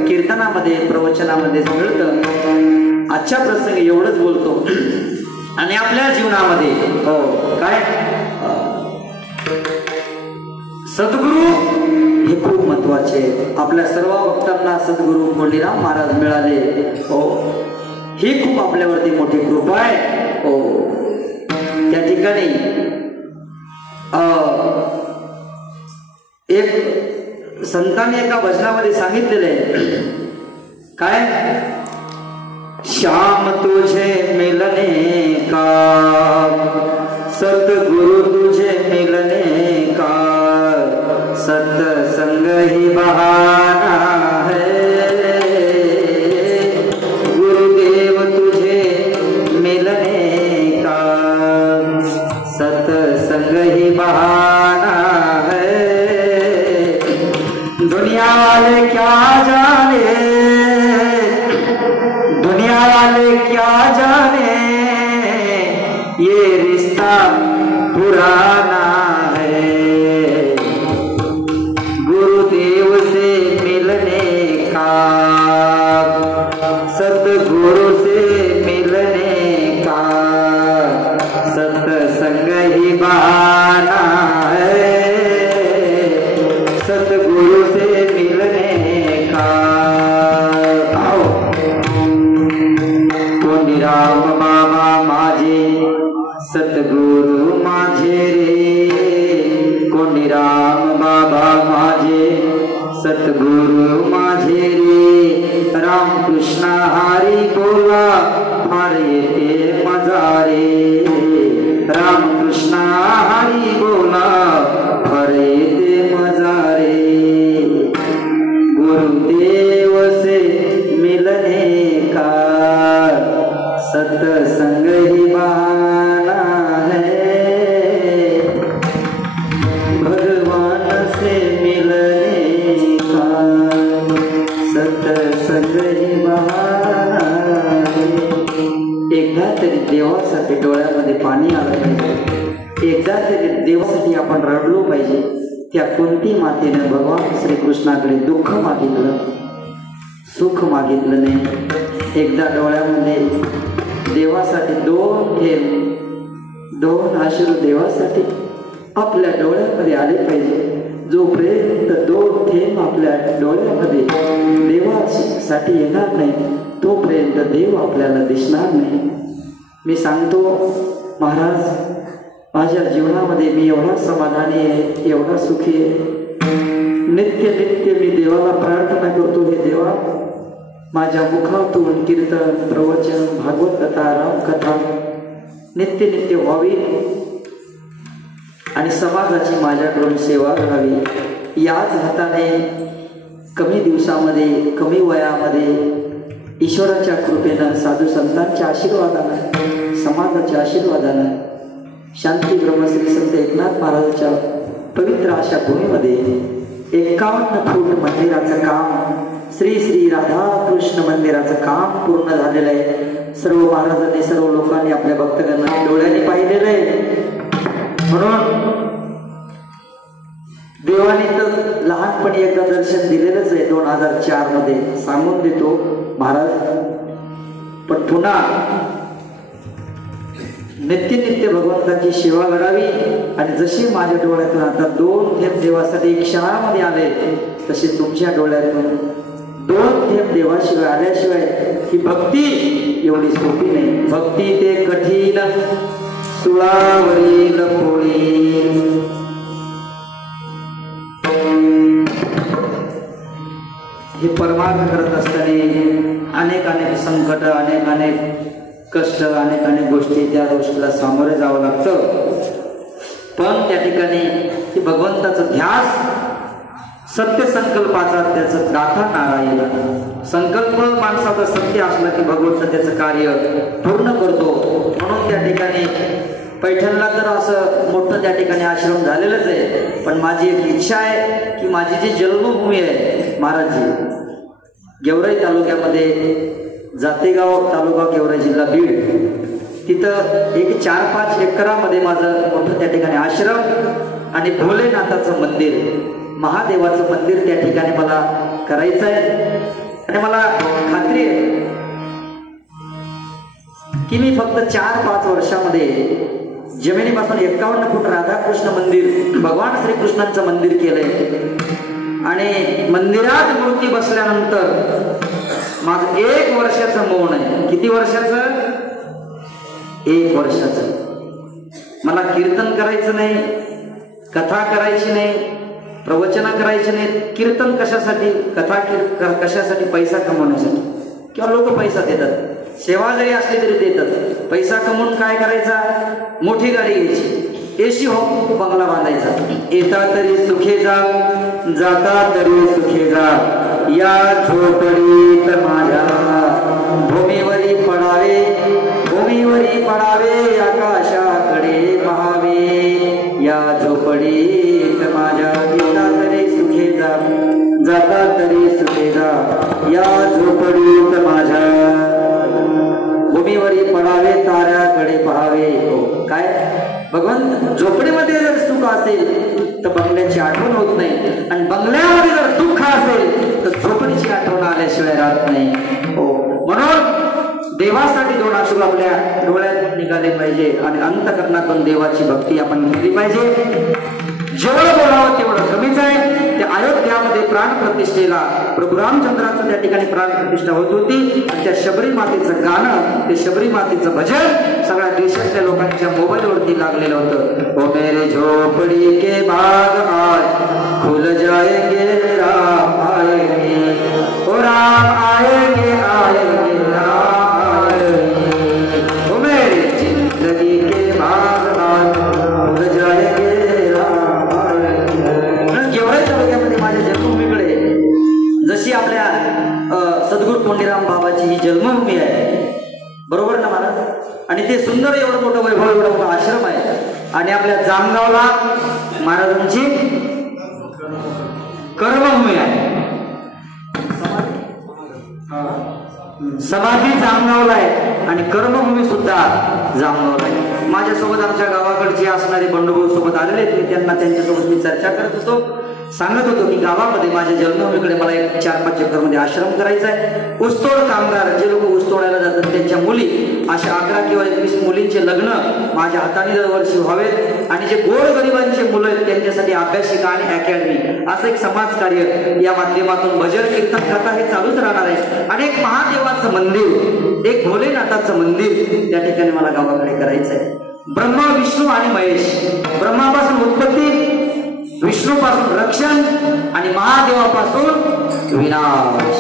कीर्तनामध्ये प्रवचनामध्ये मिळतं. आजच्या प्रसंगी एवढंच बोलतो. आणि आपल्या जीवनामध्ये काय सद्गुरु हे खूप महत्वाचे आहे। आपल्या सर्व भक्तांना सद्गुरू कोंडीराम महाराज मिळाले हो, ही खूप आपल्यावरती मोठी कृपा आहे हो। त्या ठिकाणी एक संतांनी एका भजनामध्ये सांगितलेलं आहे काय, श्याम तुझे मिलने का सतगुरु तुझे मिलने का सत्संग ही बहाना है, गुरुदेव तुझे मिलने का सत्संग ही बहाना है। दुनिया वाले क्या जाने, दुनिया वाले क्या जाने ये रिश्ता पुराना है, गुरुदेव से मिलने का सतगुरु से मिलने का सत्संग ही बहाना है, सतगुरु से मिलने का। आओ कोंडीराम बाबा माझे सतगुरु माझे रे, कोंडीराम बाबा माझे सतगुरु माझे रे, रामकृष्ण हरी बोला फार येते मजा रे, रामकृष्ण हरी बोला फार येते मजा रे, गुरुदेव से मिलने का सत्संग ही बहाना है, भगवान से मिलने का सत्संग ही बहाना है। एकदा तरी देवासाठी डोळ्यामध्ये पाणी आलं पाहिजे, एकदा तरी देवासाठी आपण रडलो पाहिजे। त्या कुंती मातेने भगवान श्रीकृष्णाकडे दुःख मागितलं, सुख मागितलं नाही। एकदा डोळ्यामध्ये देवासाठी दोन थेंब, दोन अश्रू देवासाठी आपल्या डोळ्यामध्ये आले पाहिजे। जोपर्यंत दोन थेंब आपल्या डोळ्यामध्ये देवासाठी येणार नाही तोपर्यंत देव आपल्याला दिसणार नाही। मी सांगतो महाराज, माझ्या जीवनामध्ये मी एवढा समाधानी आहे, एवढा सुखी आहे। नित्य नित्य मी देवाला प्रार्थना करतो, हे देवा माझ्या मुखातून कीर्तन, प्रवचन, भागवत कथा, रामकथा नित्य नित्य व्हावी आणि समाजाची माझ्याकडून सेवा करावी। याच हाताने कमी दिवसामध्ये, कमी वयामध्ये ईश्वराच्या कृपेनं, साधू संतांच्या आशीर्वादानं, समाजाच्या आशीर्वादानं शांती ब्रह्मश्री संत एकनाथ महाराजांच्या पवित्र अशा भूमीमध्ये 51 फूट मंदिराचं काम, श्री श्री राधाकृष्ण मंदिराचं काम पूर्ण झालेलं आहे। सर्व महाराजांनी, सर्व लोकांनी, आपल्या भक्तगणांनी डोळ्यांनी पाहिलेलं आहे। म्हणून देवाने तर लहानपणी एकदा दर्शन दिलेलंच आहे 2004 मध्ये, सांगून देतो महाराज। पण पुन्हा नित्य नित्य भगवंताची सेवा करावी आणि जशी माझ्या डोळ्यातून आता दोन थेंब देवासाठी क्षणामध्ये आले, तसे तुमच्या डोळ्यातून दोन थेंब देवाशिवाय आल्याशिवाय ही भक्ती एवढी सोपी नाही। भक्ती ते कठीण सुळावरील पोळी, हे परमार्थ करत असताना अनेक अनेक संकट, अनेक अनेक कष्ट, अनेक अनेक गोष्टी, त्या गोष्टीला सामोरे जावं लागतं। पण त्या ठिकाणी भगवंताचं ध्यास, सत्य संकल्पाचा त्याचं गाथा नारायण। संकल्प माणसाचा सत्य असला की भगवंत त्याचं कार्य पूर्ण करतो। म्हणून त्या ठिकाणी पैठणला तर असं मोठं त्या ठिकाणी आश्रम झालेलंच आहे। पण माझी एक इच्छा आहे की माझी जी जन्मभूमी आहे महाराजजी, गेवराई तालुक्यामध्ये, जातेगाव तालुका, गेवराई जिल्हा बीड, तिथं एक 4-5 एकरामध्ये माझं मोठं त्या ठिकाणी आश्रम आणि भोलेनाथाचं मंदिर, महादेवाचं मंदिर त्या ठिकाणी मला करायचं आहे। आणि मला खात्री आहे की मी फक्त 4-5 वर्षामध्ये जमिनीपासून 51 फूट राधाकृष्ण मंदिर, भगवान श्रीकृष्णांचं मंदिर केलंय। आणि मंदिरात मूर्ती बसल्यानंतर माझं 1 वर्षाचं मौन आहे. किती वर्षाचं? 1 वर्षाचं. मला कीर्तन करायचं नाही, कथा करायची नाही, प्रवचन करायची नाही. कीर्तन कशासाठी, कथा कशासाठी? पैसा कमवण्यासाठी. किंवा लोक पैसा देतात, सेवा जरी असली तरी देतात. पैसा कमवून काय करायचा? मोठी गाडी घ्यायची, एसी हो बंगला बांधायचा. येता तरी सुखे जा, जाता तरी सुखे जा, या झोपडीत माझ्या भूमीवरी पडावे, भूमीवरी पडावे, आकाशाकडे पहावे. या झोपडीत माझ्या येता तरी सुखे जा, जाता तरी सुखे जा, या झोपडीत माझ्या भूमीवरी पडावे, ताऱ्याकडे पहावे. हो काय भगवान, झोपडीमध्ये जर सुख असेल तर बंगल्याची आठवण होत नाही, आणि बंगल्यामध्ये जर दुःख असेल तर झोपडीची आठवण आल्याशिवाय राहत नाही. हो, म्हणून देवासाठी 2 अश्रू आपल्या डोळ्यातून निघाले पाहिजे आणि अंतःकरणातून देवाची भक्ती आपण केली पाहिजे. जेवढं बोलावं तेवढं कमीच आहे. त्या अयोध्यामध्ये प्राणप्रतिष्ठेला प्रभू रामचंद्राचं त्या ठिकाणी प्राणप्रतिष्ठा होत होती. त्या शबरी मातेचं गाणं, ते शबरी मातेचं भजन सगळ्या देशातल्या लोकांच्या मोबाईलवरती लागलेलं होतं. ओ मेरे झोपडी के बाग आज खुल जाएंगे, राम आएंगे, ओ राम आएंगे, आएंगे राम आएंगे. ओ मेरे जिंदगी के बाग आज खुल जाएंगे, जशी आपल्या सद्गुरू कोंडीराम बाबाची ही जन्मभूमी आहे, बरोबर ना महाराज? आणि ते सुंदर एवढं मोठं वैभव, एवढा मोठा आश्रम आहे. आणि आपल्या जामगावला महाराजांची कर्मभूमी आहे, समाधी जामगावला आहे आणि कर्मभूमी सुद्धा जामगावला आहे. माझ्यासोबत आमच्या गावाकडचे असणारे बंडूभाऊ सोबत आलेले, त्यांना त्यांच्यासोबत मी चर्चा करत होतो. सांगत होतो की गावामध्ये माझ्या जन्मभूमीकडे मला एक 4-5 एकरमध्ये आश्रम करायचा आहे. ऊसतोड कामगार जे लोक ऊस तोडायला जातात त्यांच्या मुली, अशा 11 किंवा 21 मुलींचे लग्न माझ्या हाताने दरवर्षी व्हावेत. आणि जे गोरगरिबांचे मुलं आहेत त्यांच्यासाठी अभ्यासिका आणि अकॅडमी, असं एक समाज कार्य या माध्यमातून भजन कीर्तन कथा हे चालूच राहणार आहे. आणि एक महादेवाचं मंदिर, एक भोलेनाथाचं मंदिर त्या ठिकाणी मला गावाकडे करायचं आहे. ब्रह्मा, विष्णू आणि महेश, ब्रह्मापासून उत्पत्ती, विष्णूपासून रक्षण आणि महादेवापासून विनाश.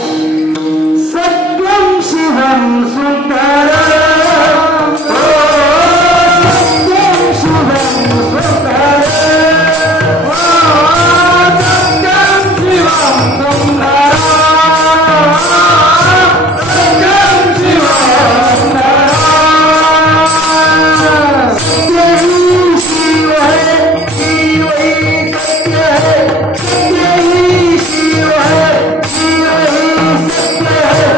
सत्यम शिवम सुंदरम, सत्यम शिवम सुंदरम, सत्यम शिवम सुंदरम, सत्यम शिवम सुंदरम. सत्यम शिव है, शिव ही सत्य है, सत्य ही शिव है, शिव ही सत्य है.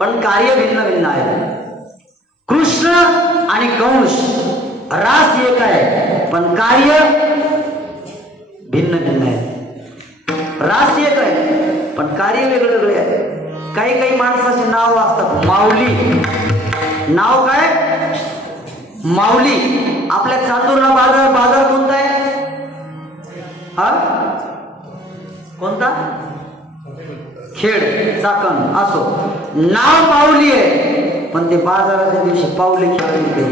पण कार्य भिन्न भिन्न आहे. कृष्ण आणि कंस रास एक आहे पण कार्य भिन्न भिन्न आहे. रास एक आहे पण कार्य वेगळे वेगळे आहे. काही काही माणसाचे नाव असतात माऊली. नाव काय? माऊली. आपल्या चांदूरला बाजार कोणता आहे? हा कोणता? खेड चाकण असो. नाव माऊली आहे पण ते बाजाराच्या दिवशी पाऊले खेळायला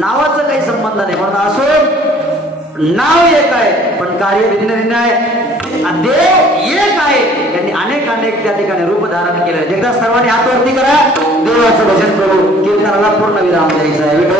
नावाचा काही संबंध नाही. म्हणून असो नाव एक आहे पण कार्य भिन्न भिन्न आहे. देव एक आहे त्यांनी अनेक अनेक त्या ठिकाणी रूप धारण केलं. एकदा सर्वांनी हात वरती करा. देवाचं भजन करू. कीर्तनाला पूर्ण विराम द्यायचा आहे.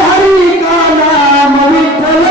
हरि का नाम विठ्ठल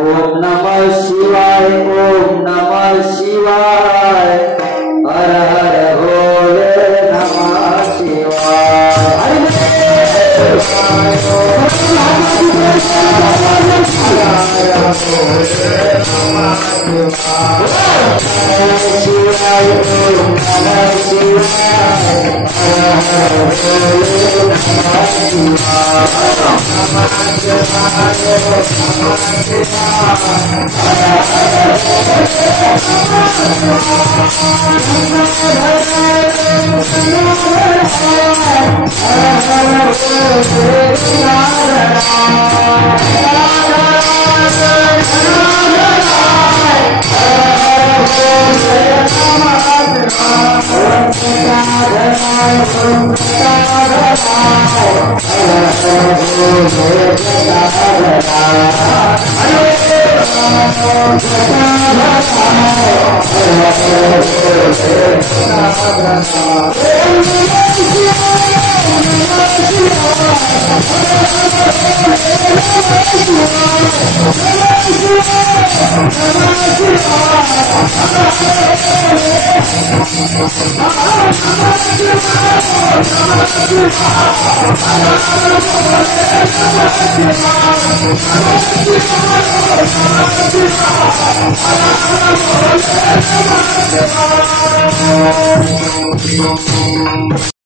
ओम नमः शिवाय, ओम नमः शिवाय, हर हर भोले नमः शिवाय।